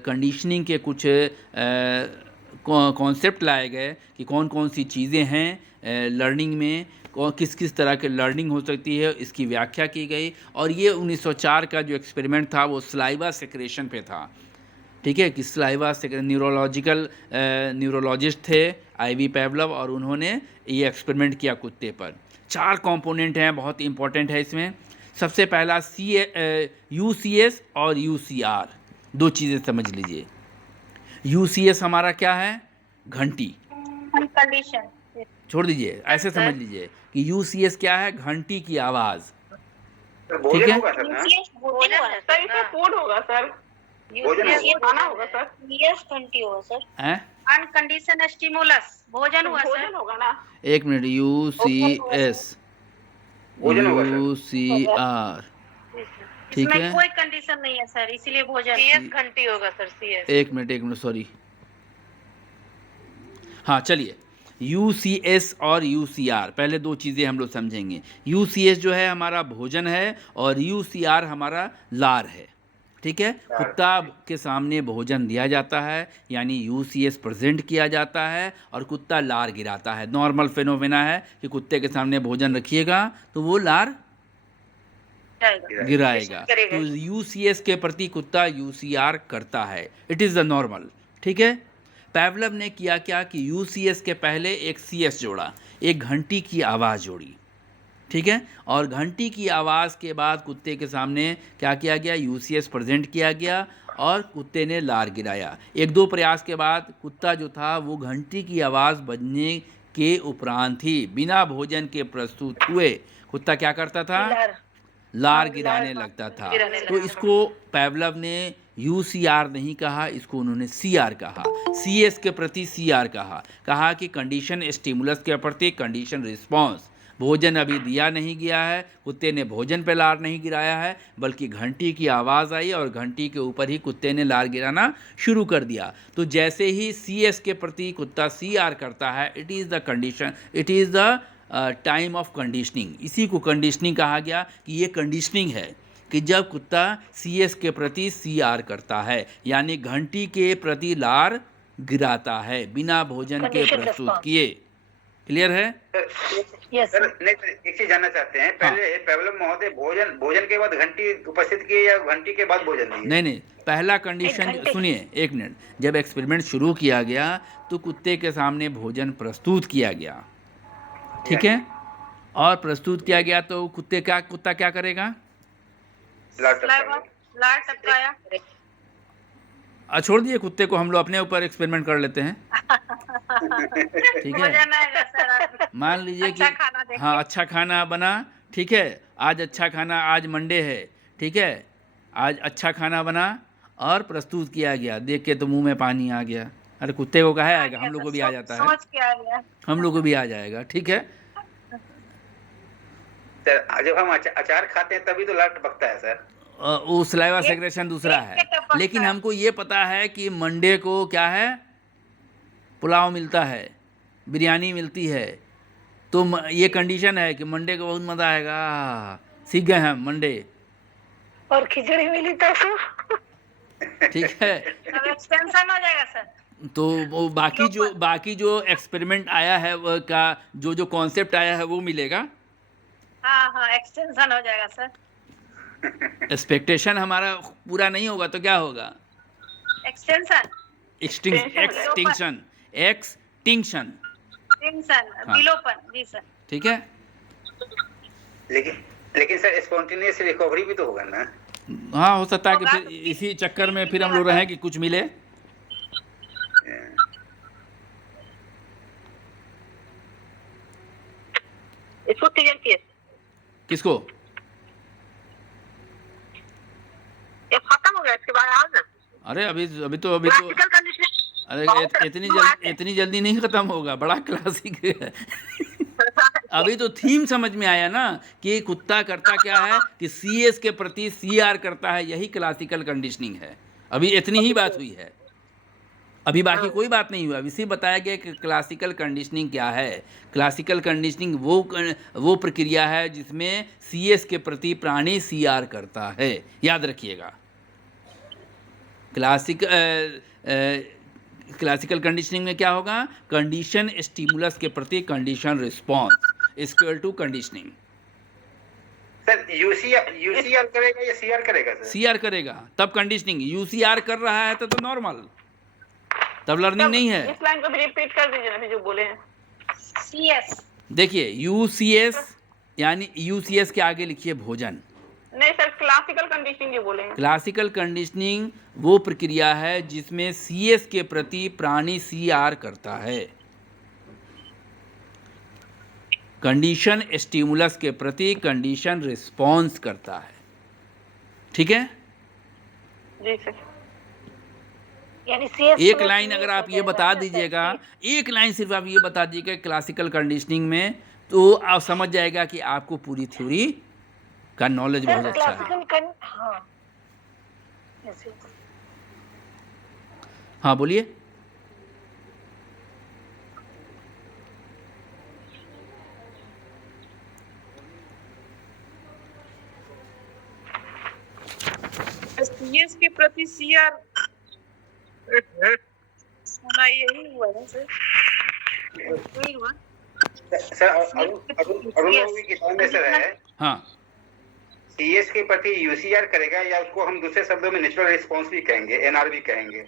कंडीशनिंग के कुछ कॉन्सेप्ट लाए गए कि कौन कौन सी चीज़ें हैं लर्निंग में, किस किस तरह के लर्निंग हो सकती है, इसकी व्याख्या की गई। और ये 1904 का जो एक्सपेरिमेंट था वो सलाइवा सेक्रेशन पे था, ठीक है। कि सलाइवा न्यूरोलॉजिस्ट थे IV पैवलव, और उन्होंने ये एक्सपेरिमेंट किया कुत्ते पर। 4 कंपोनेंट हैं, बहुत इंपॉर्टेंट है इसमें। सबसे पहला UCS और UCR, 2 चीज़ें समझ लीजिए। UCS हमारा क्या है? घंटी। कंडीशन छोड़ दीजिए, ऐसे समझ लीजिए कि UCS क्या है? घंटी की आवाज़, ठीक भोजन है। होगा सर ना? सर इसमें फूड होगा सर, भोजन ये खाना होगा सर, यस घंटी होगा सर। हैं? अनकंडीशन स्टिमुलस भोजन हुआ सर। भोजन होगा ना। 1 मिनट। UCS भोजन होगा सर। UCR, ठीक इसमें है। कोई कंडीशन नहीं है सर, इसीलिए भोजन। CS घंटी होगा सर, CS। 1 minute sorry. हाँ चलिए, UCS और UCR, पहले 2 चीज़ें हम लोग समझेंगे। UCS जो है हमारा भोजन है, और UCR हमारा लार है, ठीक है। कुत्ता के सामने भोजन दिया जाता है, यानी UCS प्रेजेंट किया जाता है, और कुत्ता लार गिराता है। नॉर्मल फिनोमेना है कि कुत्ते के सामने भोजन रखिएगा तो वो लार गिराएगा। तो UCS के प्रति कुत्ता UCR करता है, इट इज़ द नॉर्मल, ठीक है। पैवलव ने किया क्या कि UCS के पहले एक CS जोड़ा, एक घंटी की आवाज़ जोड़ी, ठीक है। और घंटी की आवाज़ के बाद कुत्ते के सामने क्या किया गया? UCS प्रेजेंट किया गया, और कुत्ते ने लार गिराया। 1-2 प्रयास के बाद कुत्ता जो था वो घंटी की आवाज़ बजने के उपरांत ही बिना भोजन के प्रस्तुत हुए कुत्ता क्या करता था? लार गिराने लगता था। तो इसको पैवलव ने UCR नहीं कहा, इसको उन्होंने CR कहा। CS के प्रति CR कहा कि कंडीशन स्टिमुलस के प्रति कंडीशन रिस्पॉन्स। भोजन अभी दिया नहीं गया है, कुत्ते ने भोजन पे लार नहीं गिराया है, बल्कि घंटी की आवाज़ आई और घंटी के ऊपर ही कुत्ते ने लार गिराना शुरू कर दिया। तो जैसे ही CS के प्रति कुत्ता CR करता है, it is the condition, it is the time of conditioning. इसी को कंडीशनिंग कहा गया कि ये कंडीशनिंग है कि जब कुत्ता CS के प्रति CR करता है, यानी घंटी के प्रति लार गिराता है बिना भोजन के प्रस्तुत किए। क्लियर है? यस सर नहीं सर, एक चीज जानना चाहते हैं। पहले पैवलव महोदय भोजन के बाद घंटी उपस्थित किए या घंटी के बाद भोजन दिए? नहीं, पहला कंडीशन सुनिए, 1 मिनट। जब एक्सपेरिमेंट शुरू किया गया तो कुत्ते के सामने भोजन प्रस्तुत किया गया, ठीक है। और प्रस्तुत किया गया तो कुत्ता क्या करेगा? लार टपकाया। छोड़ दिए कुत्ते को, हम लोग अपने ऊपर एक्सपेरिमेंट कर लेते हैं, ठीक है। भोजन आएगा सर। मान लीजिए अच्छा कि खाना देखें। हाँ अच्छा खाना बना, ठीक है। आज अच्छा खाना, आज मंडे है, ठीक है। आज अच्छा खाना बना और प्रस्तुत किया गया, देख के तो मुंह में पानी आ गया। अरे कुत्ते को कहा आएगा, हम लोग को भी आ जाता है, सोच के आ गया। हम लोग को भी आ जाएगा, ठीक है। सर जब हम अचार खाते हैं तभी तो लार टपकता है सर। वो सलाइवा सेक्रेशन दूसरा है, लेकिन हमको ये पता है कि मंडे को क्या है? पुलाव मिलता है, बिरयानी मिलती है। तो ये कंडीशन है कि मंडे को बहुत मज़ा आएगा, सीख गए हम मंडे। और खिचड़ी मिली तो ठीक है। अब एक्सटेंशन हो जाएगा सर। तो वो बाकी जो एक्सपेरिमेंट आया है वो का जो कॉन्सेप्ट आया है वो मिलेगा। हाँ एक्सटेंशन हो जाएगा सर। एक्सपेक्टेशन हमारा पूरा नहीं होगा तो क्या होगा? एक्सटेंशन एक्सटिंक्शन हाँ। विलोपन। जी सर। ठीक है। लेकिन सर स्पॉन्टेनियस रिकवरी भी तो होगा ना? हाँ हो सकता है कि फिर इसी चक्कर में फिर हम लोग रहें कि कुछ मिले। इसको क्लियर किए। किसको? ये खत्म हो गया, इसके बाद आओ ना। अरे अभी तो अरे इतनी जल्दी नहीं खत्म होगा, बड़ा क्लासिक है। अभी तो थीम समझ में आया ना कि कुत्ता करता क्या है कि CS के प्रति CR करता है, यही क्लासिकल कंडीशनिंग है। अभी इतनी ही बात हुई है, अभी बाकी कोई बात नहीं हुआ। इसी बताया गया कि क्लासिकल कंडीशनिंग क्या है। क्लासिकल कंडीशनिंग वो प्रक्रिया है जिसमें CS के प्रति प्राणी CR करता है, याद रखिएगा। क्लासिकल कंडीशनिंग में क्या होगा, कंडीशन स्टिमुलस के प्रति condition response equal to conditioning. Sir UCR करेगा या सीआर करेगा सर? CR करेगा तब कंडीशनिंग। UCR कर रहा है तो नॉर्मल, तब लर्निंग नहीं है। इस लाइन को भी रिपीट कर दीजिए ना जो बोले हैं। CS देखिए UCS यानी UCS के आगे लिखिए भोजन। नहीं सर, क्लासिकल कंडीशनिंग जो बोले हैं। क्लासिकल कंडीशनिंग वो प्रक्रिया है जिसमें CS के प्रति प्राणी CR करता है, कंडीशन स्टिमुलस के प्रति कंडीशन रिस्पॉन्स करता है। ठीक है, जी सर। यानी CS एक लाइन अगर आप ये बता दीजिएगा, एक लाइन सिर्फ आप ये बता दीजिएगा क्लासिकल कंडीशनिंग में, तो आप समझ जाएगा कि आपको पूरी थ्योरी का नॉलेज बहुत अच्छा है। हाँ बोलिए। CS के प्रति CR होना यही हुआ है सर। यही हुआ सर अरुण बाबू की किताब में सर है, हाँ, CS के प्रति यूसीआर करेगा, या उसको हम दूसरे शब्दों में नेचुरल रिस्पॉन्स भी कहेंगे, NR भी कहेंगे।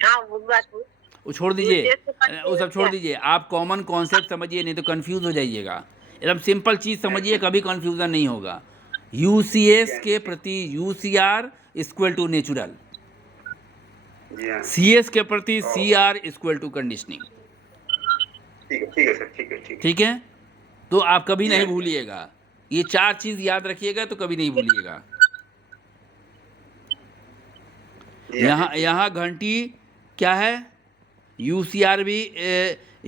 हाँ वो बात हुई। वो छोड़ दीजिए, वो सब छोड़ दीजिए। आप कॉमन कॉन्सेप्ट समझिए, नहीं तो कंफ्यूज हो जाइएगा। एकदम सिंपल चीज़ समझिए, कभी कंफ्यूजन नहीं होगा। UCS के प्रति UCR equal to natural, CS के प्रति CR इक्वल टू कंडीशनिंग। ठीक है सर, ठीक है, तो आप कभी नहीं भूलिएगा, ये 4 चीज़ याद रखिएगा तो कभी नहीं भूलिएगा। यहाँ घंटी क्या है, UCR भी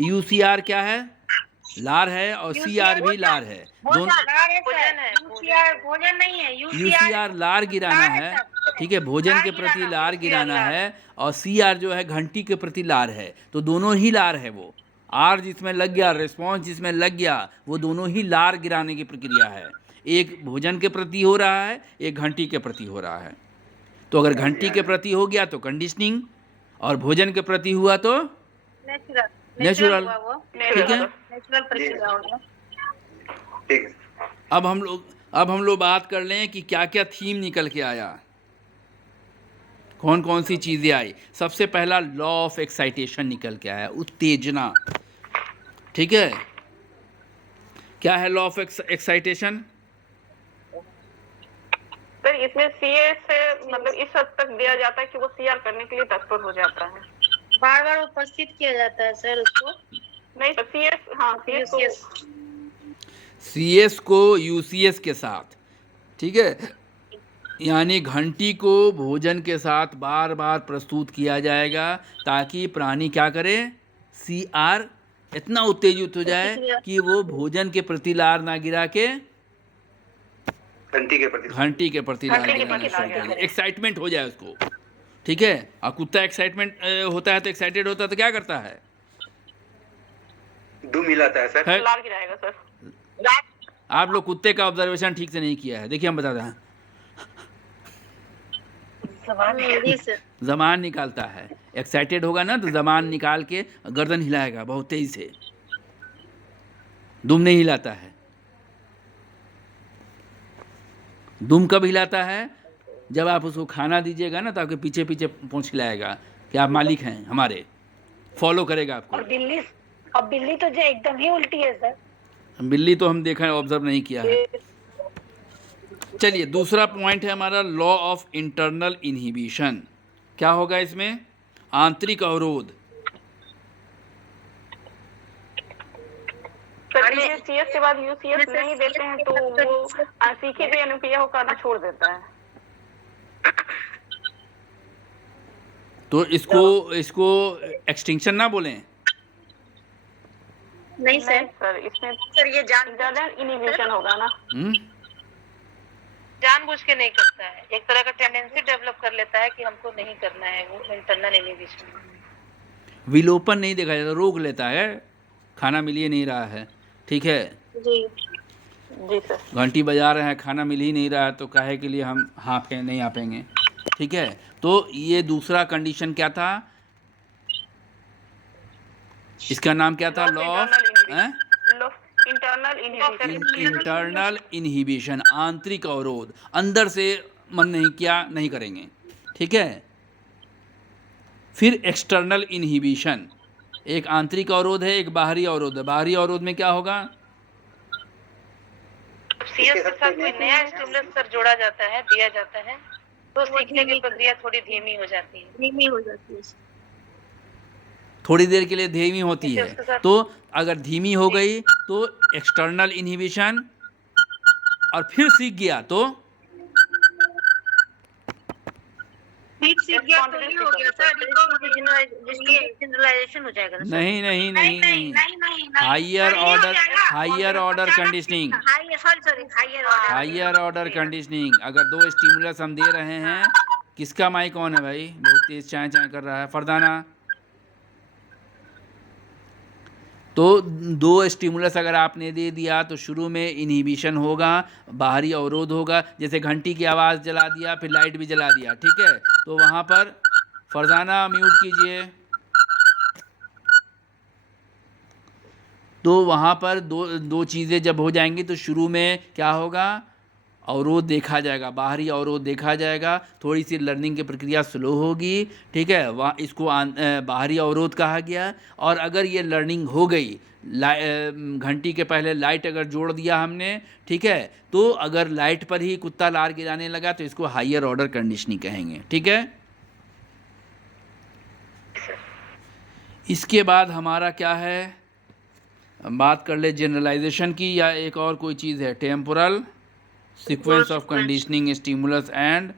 UCR क्या है, लार है, और CR भी लार है। दोनों भोजन नहीं है, UCR लार गिराना है, ठीक है, भोजन के प्रति लार गिराना है, और CR जो है घंटी के प्रति लार है। तो दोनों ही लार है, वो R जिसमें लग गया, रिस्पॉन्स जिसमें लग गया, वो दोनों ही लार गिराने की प्रक्रिया है। एक भोजन के प्रति हो रहा है, एक घंटी के प्रति हो रहा है। तो अगर घंटी के प्रति हो गया तो कंडीशनिंग, और भोजन के प्रति हुआ तो नेचुरल। ठीक है, नेचुरल प्रक्रिया हो गया। अब हम लोग बात कर लें कि क्या क्या थीम निकल के आया, कौन कौन सी चीज़ें आई। सबसे पहला लॉ ऑफ एक्साइटेशन निकल के आया, उत्तेजना। ठीक है, क्या है लॉ ऑफ एक्साइटेशन? सर इसमें CS से मतलब इस हद तक दिया जाता है कि वो CR करने के लिए तत्पर हो जाता है, बार बार उपस्थित किया जाता है सर उसको। नहीं सर, CS हाँ CS को UCS के साथ, ठीक है, यानी घंटी को भोजन के साथ बार बार प्रस्तुत किया जाएगा ताकि प्राणी क्या करे, CR इतना उत्तेजित हो जाए कि वो भोजन के प्रति लार ना गिरा के घंटी के प्रति लार गिराना शुरू करे, एक्साइटमेंट हो जाए उसको। ठीक है, और कुत्ता एक्साइटमेंट होता है तो एक्साइटेड होता है तो क्या करता है, दूम मिलाता है सर, लार गिराएगा सर। आप लोग कुत्ते का ऑब्जर्वेशन ठीक से नहीं किया है। देखिए हम बताते हैं, जबान निकालता है, एक्साइटेड होगा ना तो जबान निकाल के गर्दन हिलाएगा बहुत तेजी से, दुम नहीं हिलाता है। दुम कब हिलाता है, जब आप उसको खाना दीजिएगा ना तो आपके पीछे पीछे पहुंच खिलाएगा कि आप मालिक हैं हमारे, फॉलो करेगा आपको। और बिल्ली तो जो एकदम ही उल्टी है सर। बिल्ली तो हम देखा है, ऑब्जर्व नहीं किया है। चलिए दूसरा पॉइंट है हमारा लॉ ऑफ इंटरनल इनहिबिशन। क्या होगा इसमें, आंतरिक अवरोध। CS के बाद UCS नहीं देते हैं तो वो सीखी भी अनुक्रिया को करना छोड़ देता है। तो इसको एक्सटिंक्शन ना बोलें, नहीं सर, सर इसमें सर ये इंटरनल इनहिबिशन होगा ना। जानबूझ के नहीं करता है, एक तरह का टेंडेंसी डेवलप कर लेता है कि हमको नहीं करना है, वो इंटरनल इनहिबिशन। विलोपन नहीं देखा जाता, रोक लेता है, खाना मिल ही नहीं रहा है, ठीक है। जी जी सर। घंटी बजा रहे हैं, खाना मिल ही नहीं रहा है, तो काहे के लिए हम हाँफे नहीं हाँपेंगे, ठीक है। तो ये दूसरा कंडीशन क्या था, इसका नाम क्या था, लॉ ऑफ इंटरनल इनहिबिशन, आंतरिक अवरोध, अंदर से मन नहीं किया नहीं करेंगे, ठीक है। फिर एक्सटर्नल इनहिबिशन, एक आंतरिक अवरोध है, एक बाहरी अवरोध है। बाहरी अवरोध में क्या होगा, सीएस के साथ कोई नया स्टिमुलस सर जोड़ा जाता है, दिया जाता है, तो सीखने की प्रक्रिया थोड़ी धीमी हो जाती है। धीमी हो जाती है। थोड़ी देर के लिए धीमी होती है। तो अगर धीमी हो गई तो एक्सटर्नल इनहिबिशन, और फिर सीख गया तो फिर सीख गया तो ये हो गया सर, जनरलाइजेशन हो जाएगा ना सर? नहीं नहीं नहीं नहीं, higher order conditioning, higher order conditioning. अगर दो स्टिमुलस हम दे रहे हैं, किसका माइक ऑन है भाई, बहुत तेज चाय चाय कर रहा है, फरदाना। तो दो स्टिमुलस अगर आपने दे दिया तो शुरू में इनहिबिशन होगा, बाहरी अवरोध होगा, जैसे घंटी की आवाज़ जला दिया फिर लाइट भी जला दिया, ठीक है। तो वहाँ पर फरजाना म्यूट कीजिए। तो वहाँ पर दो चीज़ें जब हो जाएंगी तो शुरू में क्या होगा, अवरोध देखा जाएगा, बाहरी अवरोध देखा जाएगा, थोड़ी सी लर्निंग की प्रक्रिया स्लो होगी, ठीक है। वहाँ इसको बाहरी अवरोध कहा गया। और अगर ये लर्निंग हो गई, घंटी के पहले लाइट अगर जोड़ दिया हमने, ठीक है, तो अगर लाइट पर ही कुत्ता लार गिराने लगा तो इसको हायर ऑर्डर कंडीशनिंग कहेंगे, ठीक है। इसके बाद हमारा क्या है, बात कर ले जनरलाइजेशन की, या एक और कोई चीज़ है, temporal sequence of conditioning stimulus and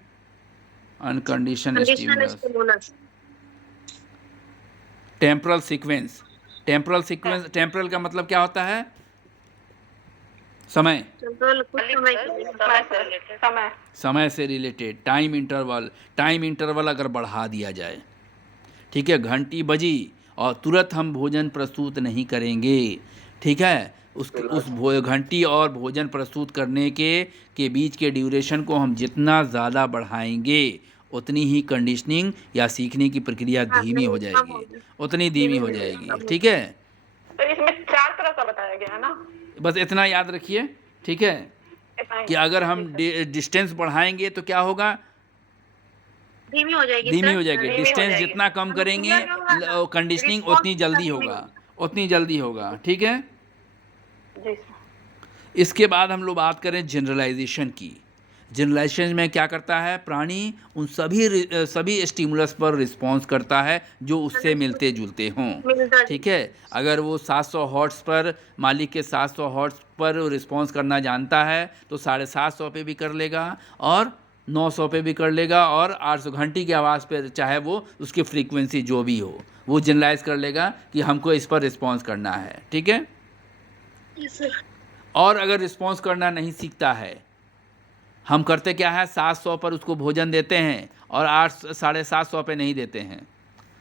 unconditioned stimulus. Temporal sequence, temporal का मतलब क्या होता है, समय, समय से रिलेटेड, टाइम इंटरवल अगर बढ़ा दिया जाए, ठीक है। घंटी बजी और तुरंत हम भोजन प्रस्तुत नहीं करेंगे, ठीक है। उस घंटी और भोजन प्रस्तुत करने के बीच के ड्यूरेशन को हम जितना ज़्यादा बढ़ाएंगे उतनी ही कंडीशनिंग या सीखने की प्रक्रिया धीमी हो जाएगी, उतनी धीमी हो जाएगी, ठीक है। तो इसमें 4 तरह का बताया गया है ना, बस इतना याद रखिए, ठीक है, कि अगर हम डिस्टेंस बढ़ाएंगे तो क्या होगा, धीमी हो जाएगी, धीमी हो जाएगी। डिस्टेंस जितना कम करेंगे कंडीशनिंग उतनी जल्दी होगा, ठीक है। इसके बाद हम लोग बात करें जनरलाइजेशन की। जनरलाइजेशन में क्या करता है, प्राणी उन सभी स्टिमुलस पर रिस्पॉन्स करता है जो उससे मिलते जुलते हों, ठीक है। अगर वो 700 हर्ट्ज पर, मालिक के 700 हर्ट्ज पर रिस्पॉन्स करना जानता है तो 750 पे भी कर लेगा, और 900 पे भी कर लेगा, और 800 घंटी की आवाज़ पर, चाहे वो उसकी फ्रीक्वेंसी जो भी हो, वो जनरलाइज कर लेगा कि हमको इस पर रिस्पॉन्स करना है, ठीक है। और अगर रिस्पॉन्स करना नहीं सीखता है, हम करते क्या है, 700 पर उसको भोजन देते हैं और 750 पे नहीं देते हैं,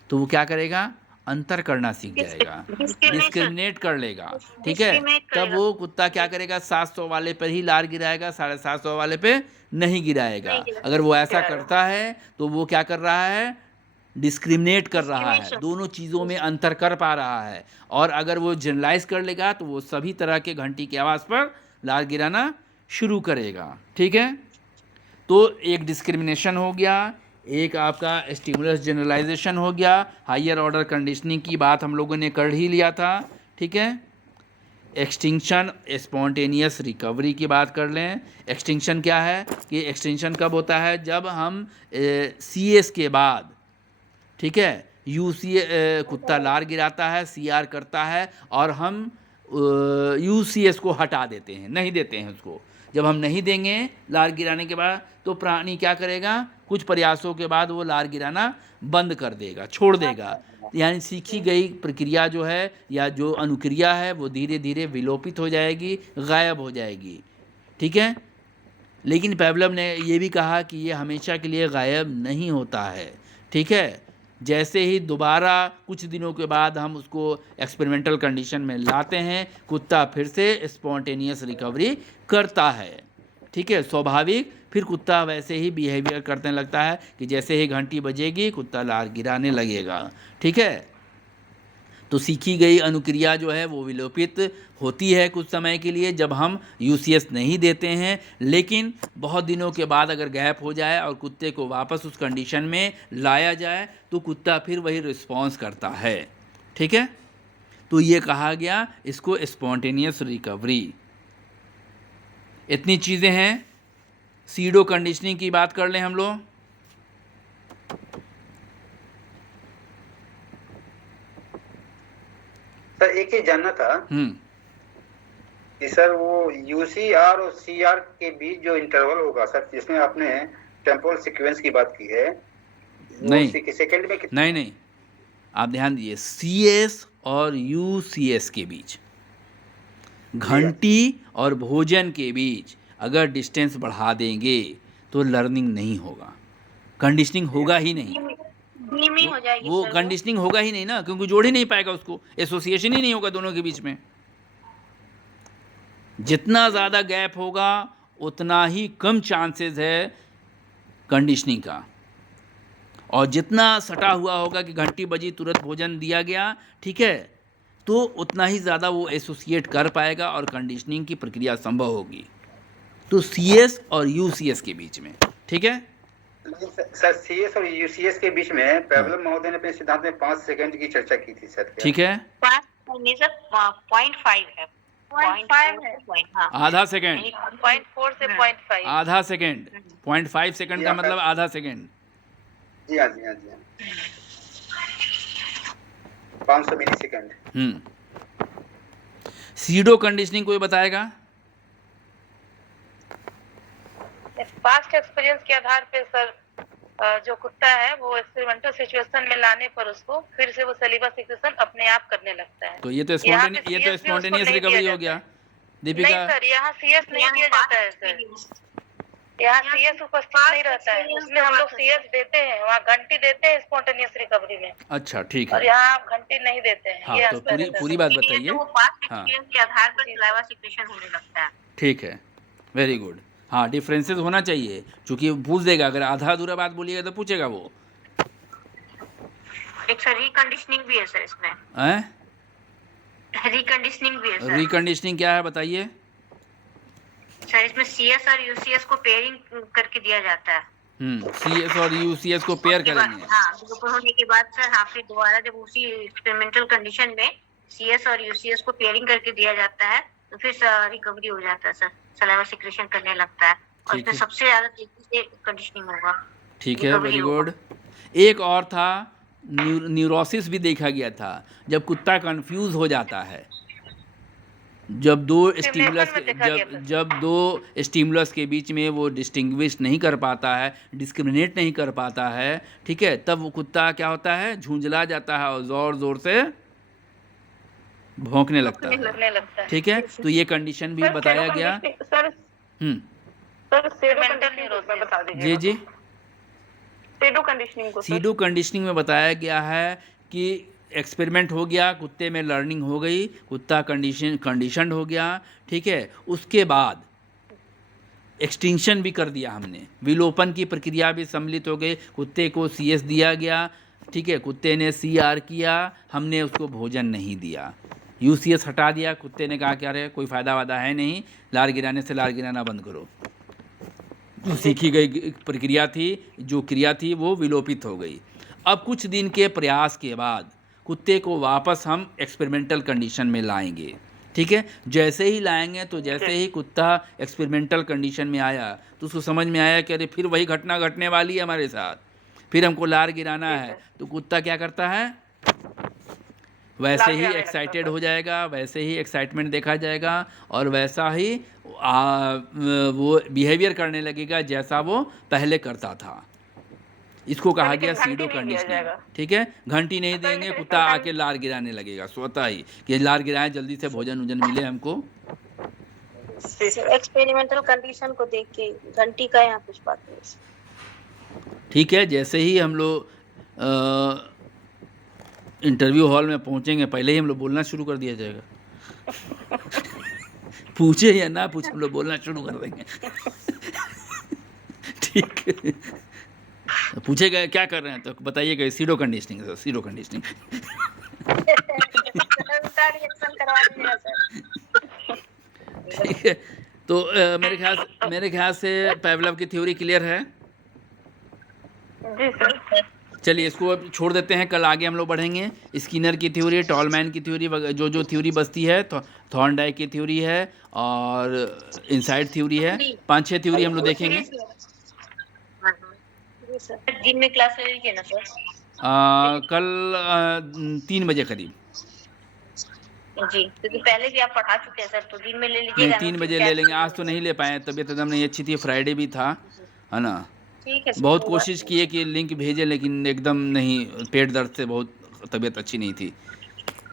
तो वो क्या करेगा, अंतर करना सीख जाएगा, डिस्क्रिमिनेट कर लेगा, ठीक है। तब वो कुत्ता क्या करेगा, 700 वाले पर ही लार गिराएगा, 750 वाले पे नहीं गिराएगा। अगर वो ऐसा करता है तो वो क्या कर रहा है, डिस्क्रिमिनेट कर रहा है, दोनों चीज़ों में अंतर कर पा रहा है। और अगर वो जनरलाइज कर लेगा तो वो सभी तरह के घंटी की आवाज़ पर लार गिराना शुरू करेगा, ठीक है। तो एक डिस्क्रिमिनेशन हो गया, एक आपका स्टिमुलस जनरलाइजेशन हो गया, हायर ऑर्डर कंडीशनिंग की बात हम लोगों ने कर ही लिया था, ठीक है। एक्सटिंक्शन, स्पॉन्टेनियस रिकवरी की बात कर लें। एक्सटिंक्शन क्या है, कि एक्सटिंक्शन कब होता है, जब हम CS के बाद, ठीक है, UC कुत्ता लार गिराता है, CR करता है, और हम UCS को हटा देते हैं, नहीं देते हैं उसको। जब हम नहीं देंगे लार गिराने के बाद तो प्राणी क्या करेगा, कुछ प्रयासों के बाद वो लार गिराना बंद कर देगा, छोड़ देगा। यानी सीखी गई प्रक्रिया जो है या जो अनुक्रिया है वो धीरे धीरे विलोपित हो जाएगी, गायब हो जाएगी। ठीक है, लेकिन पेवलव ने ये भी कहा कि ये हमेशा के लिए गायब नहीं होता है। ठीक है, जैसे ही दोबारा कुछ दिनों के बाद हम उसको एक्सपेरिमेंटल कंडीशन में लाते हैं, कुत्ता फिर से स्पॉन्टेनियस रिकवरी करता है। ठीक है, स्वाभाविक फिर कुत्ता वैसे ही बिहेवियर करने लगता है कि जैसे ही घंटी बजेगी कुत्ता लार गिराने लगेगा। ठीक है, तो सीखी गई अनुक्रिया जो है वो विलोपित होती है कुछ समय के लिए जब हम यूसीएस नहीं देते हैं, लेकिन बहुत दिनों के बाद अगर गैप हो जाए और कुत्ते को वापस उस कंडीशन में लाया जाए तो कुत्ता फिर वही रिस्पॉन्स करता है। ठीक है, तो ये कहा गया इसको स्पॉन्टेनियस रिकवरी। इतनी चीज़ें हैं। सीडो कंडीशनिंग की बात कर लें हम लोग। सर एक चीज जानना था कि सर वो यूसीआर और सीआर के बीच जो इंटरवल होगा सर, जिसमें आपने टेम्पोरल सीक्वेंस की बात की है, नहीं सेकंड में कितना? नहीं, आप ध्यान दीजिए, सीएस और यूसीएस के बीच, घंटी और भोजन के बीच अगर डिस्टेंस बढ़ा देंगे तो लर्निंग नहीं होगा, कंडीशनिंग होगा ही नहीं। धीमी हो जाएगी वो सर, कंडीशनिंग होगा ही नहीं ना, क्योंकि जोड़ ही नहीं पाएगा उसको, एसोसिएशन ही नहीं होगा दोनों के बीच में। जितना ज़्यादा गैप होगा उतना ही कम चांसेस है कंडीशनिंग का, और जितना सटा हुआ होगा कि घंटी बजी तुरंत भोजन दिया गया, ठीक है, तो उतना ही ज़्यादा वो एसोसिएट कर पाएगा और कंडीशनिंग की प्रक्रिया संभव होगी। तो सीएस और यूसीएस के बीच में। ठीक है सर, सीएस और यूसीएस के बीच में पेवलव महोदय ने अपने सिद्धांत में 5 सेकंड की चर्चा की थी सर। ठीक है, 0.5 है, 0.5 है, हाँ, आधा सेकेंड, 0.4 से 0.5। आधा सेकेंड, 0.5 सेकेंड का मतलब आधा सेकेंड। जी हाँ, जी हाँ, जी हाँ, 500 मिली सेकेंड। सीडो कंडीशनिंग कोई बताएगा? पास्ट एक्सपीरियंस के आधार पे सर, जो कुत्ता है वो एक्सपेरिमेंटल सिचुएशन में लाने पर उसको फिर से वो सलीवा सिक्रेशन अपने आप करने लगता है। तो ये तो स्पॉन्टेनियस रिकवरी हो गया। दीपिका, नहीं सर, यहाँ सीएस नहीं दिया जाता है सर, यहाँ सीएस उपस्थित नहीं रहता है, उसमें हम लोग सीएस देते हैं, वहाँ घंटी देते हैं स्पॉन्टेनियस रिकवरी में। अच्छा ठीक और है, यहाँ आप घंटी नहीं देते हैं। हाँ, ये तो अंतर है सर। पूरी बात बताइए। वो पास्ट हाँ। एक्सपीरियंस के आधार पर सलाइवा सिक्रेशन होने लगता है। ठीक है, वेरी गुड। हाँ, डिफरेंसेस होना चाहिए, क्योंकि पूछ देगा, अगर आधा अधूरा बात बोलिएगा तो पूछेगा वो। एक सर रिकंडीशनिंग भी है सर इसमें, रिकंडीशनिंग भी है सर। रिकंडीशनिंग क्या है बताइए? सर इसमें सीएस और यूसीएस को पेयरिंग करके दिया जाता है। सीएस और यूसीएस को पेयर करेंगे। हाँ, ऊपर होने के बाद सर, हाँ, फिर दोबारा जब उसी एक्सपेरिमेंटल कंडीशन में सीएस और यूसीएस को पेयरिंग करके दिया जाता है तो फिर रिकवरी हो जाता है सर, सलाइवा सिक्रेशन करने लगता है, और इसमें सबसे ज्यादा तेजी से कंडीशनिंग होगा। ठीक है, वेरी गुड। एक और था, न्यूरोसिस भी देखा गया था, जब कुत्ता कंफ्यूज हो जाता है, जब दो स्टिमुलस के बीच में वो डिस्टिंग्विश नहीं कर पाता है, डिस्क्रिमिनेट नहीं कर पाता है, ठीक है, तब वो कुत्ता क्या होता है, झुंझला जाता है और ज़ोर ज़ोर से भौंकने लगता है। ठीक है, तो ये कंडीशन भी बताया गया। सर बता दीजिए। जी, सीडो कंडीशनिंग में बताया गया है कि एक्सपेरिमेंट हो गया, कुत्ते में लर्निंग हो गई, कुत्ता कंडीशनड हो गया, ठीक है, उसके बाद एक्सटिंक्शन भी कर दिया हमने, विलोपन की प्रक्रिया भी सम्मिलित हो गई, कुत्ते को सीएस दिया गया, ठीक है, कुत्ते ने सीआर किया, हमने उसको भोजन नहीं दिया, यूसीएस हटा दिया, कुत्ते ने कहा क्या रे कोई फ़ायदा वादा है नहीं, लार गिराने से लार गिराना बंद करो। जो सीखी गई प्रक्रिया थी, जो क्रिया थी, वो विलोपित हो गई। अब कुछ दिन के प्रयास के बाद कुत्ते को वापस हम एक्सपेरिमेंटल कंडीशन में लाएंगे, ठीक है, जैसे ही लाएंगे तो जैसे ही कुत्ता एक्सपेरिमेंटल कंडीशन में आया तो उसको समझ में आया कि अरे फिर वही घटना घटने वाली है हमारे साथ, फिर हमको लार गिराना है, तो कुत्ता क्या करता है, वैसे ही एक्साइटेड हो जाएगा, वैसे ही एक्साइटमेंट देखा जाएगा और वैसा ही वो बिहेवियर करने लगेगा जैसा वो पहले करता था। इसको कहा लेकिन गया घंटी सीडो नहीं दिया कंडीशनिंग। जाएगा। ठीक है, घंटी नहीं सर, देंगे, लेकिन कुत्ता इसका आके लार गिराने लगेगा स्वतः ही कि लार गिराए, जल्दी से भोजन वोजन मिले हमको। एक्सपेरिमेंटल कंडीशन को देख के घंटी का यहाँ कुछ बात नहीं। ठीक है, जैसे ही हम लोग इंटरव्यू हॉल में पहुंचेंगे, पहले ही हम लोग बोलना शुरू कर दिया जाएगा। पूछे या ना पूछे, हम लोग बोलना शुरू कर देंगे। ठीक है, पूछेगा क्या कर रहे हैं तो बताइएगा pseudo conditioning sir, pseudo conditioning. ठीक है, तो मेरे ख्याल से पावलोव की थ्योरी क्लियर है। जी सर। चलिए इसको अब छोड़ देते हैं, कल आगे हम लोग बढ़ेंगे। स्किनर की थ्योरी, टॉलमैन की थ्योरी, जो थ्योरी बचती है, थॉर्नडाइक की थ्योरी है और इनसाइड थ्योरी है। 5-6 थ्योरी हम लोग देखेंगे। दिन में क्लास ले लीजिए ना सर। कल 3 बजे करीब। जी, क्योंकि पहले भी आप पढ़ा चुके हैं सर, तो दिन में ले नहीं, लीजिएगा। 3 बजे ले लेंगे। आज तो नहीं ले पाए, तबीयत एकदम नहीं अच्छी थी, फ्राइडे भी था, है ना। ठीक है सर, बहुत कोशिश किए कि लिंक भेजे, लेकिन एकदम नहीं, पेट दर्द से बहुत तबीयत अच्छी नहीं थी।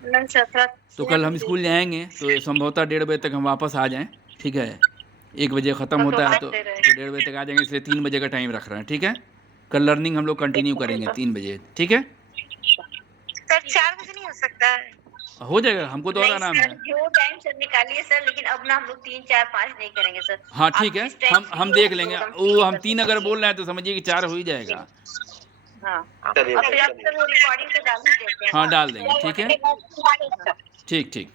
नहीं सर, थोड़ा तो कल हम स्कूल जाएंगे तो संभवतः 1:30 बजे तक हम वापस आ जाएं। ठीक है, 1 बजे ख़त्म होता है तो 1:30 बजे तक आ जाएंगे, इसलिए 3 बजे का टाइम रख रहे हैं। ठीक है, कल लर्निंग हम लोग कंटिन्यू करेंगे 3 बजे। ठीक है सर, 4 बजे नहीं हो सकता है? हो जाएगा, हमको तो और आराम है। जो टाइम सर निकालिए सर, लेकिन अब ना हम लोग 3, 4, 5 नहीं करेंगे सर। हाँ ठीक है, हम देख लेंगे। वो हम 3 अगर बोल रहे हैं तो समझिए कि 4 हो ही जाएगा। हाँ, चलिए, अब फिर आप वो रिकॉर्डिंग पे डाल ही देते हैं। हाँ डाल देंगे। ठीक है, ठीक ठीक।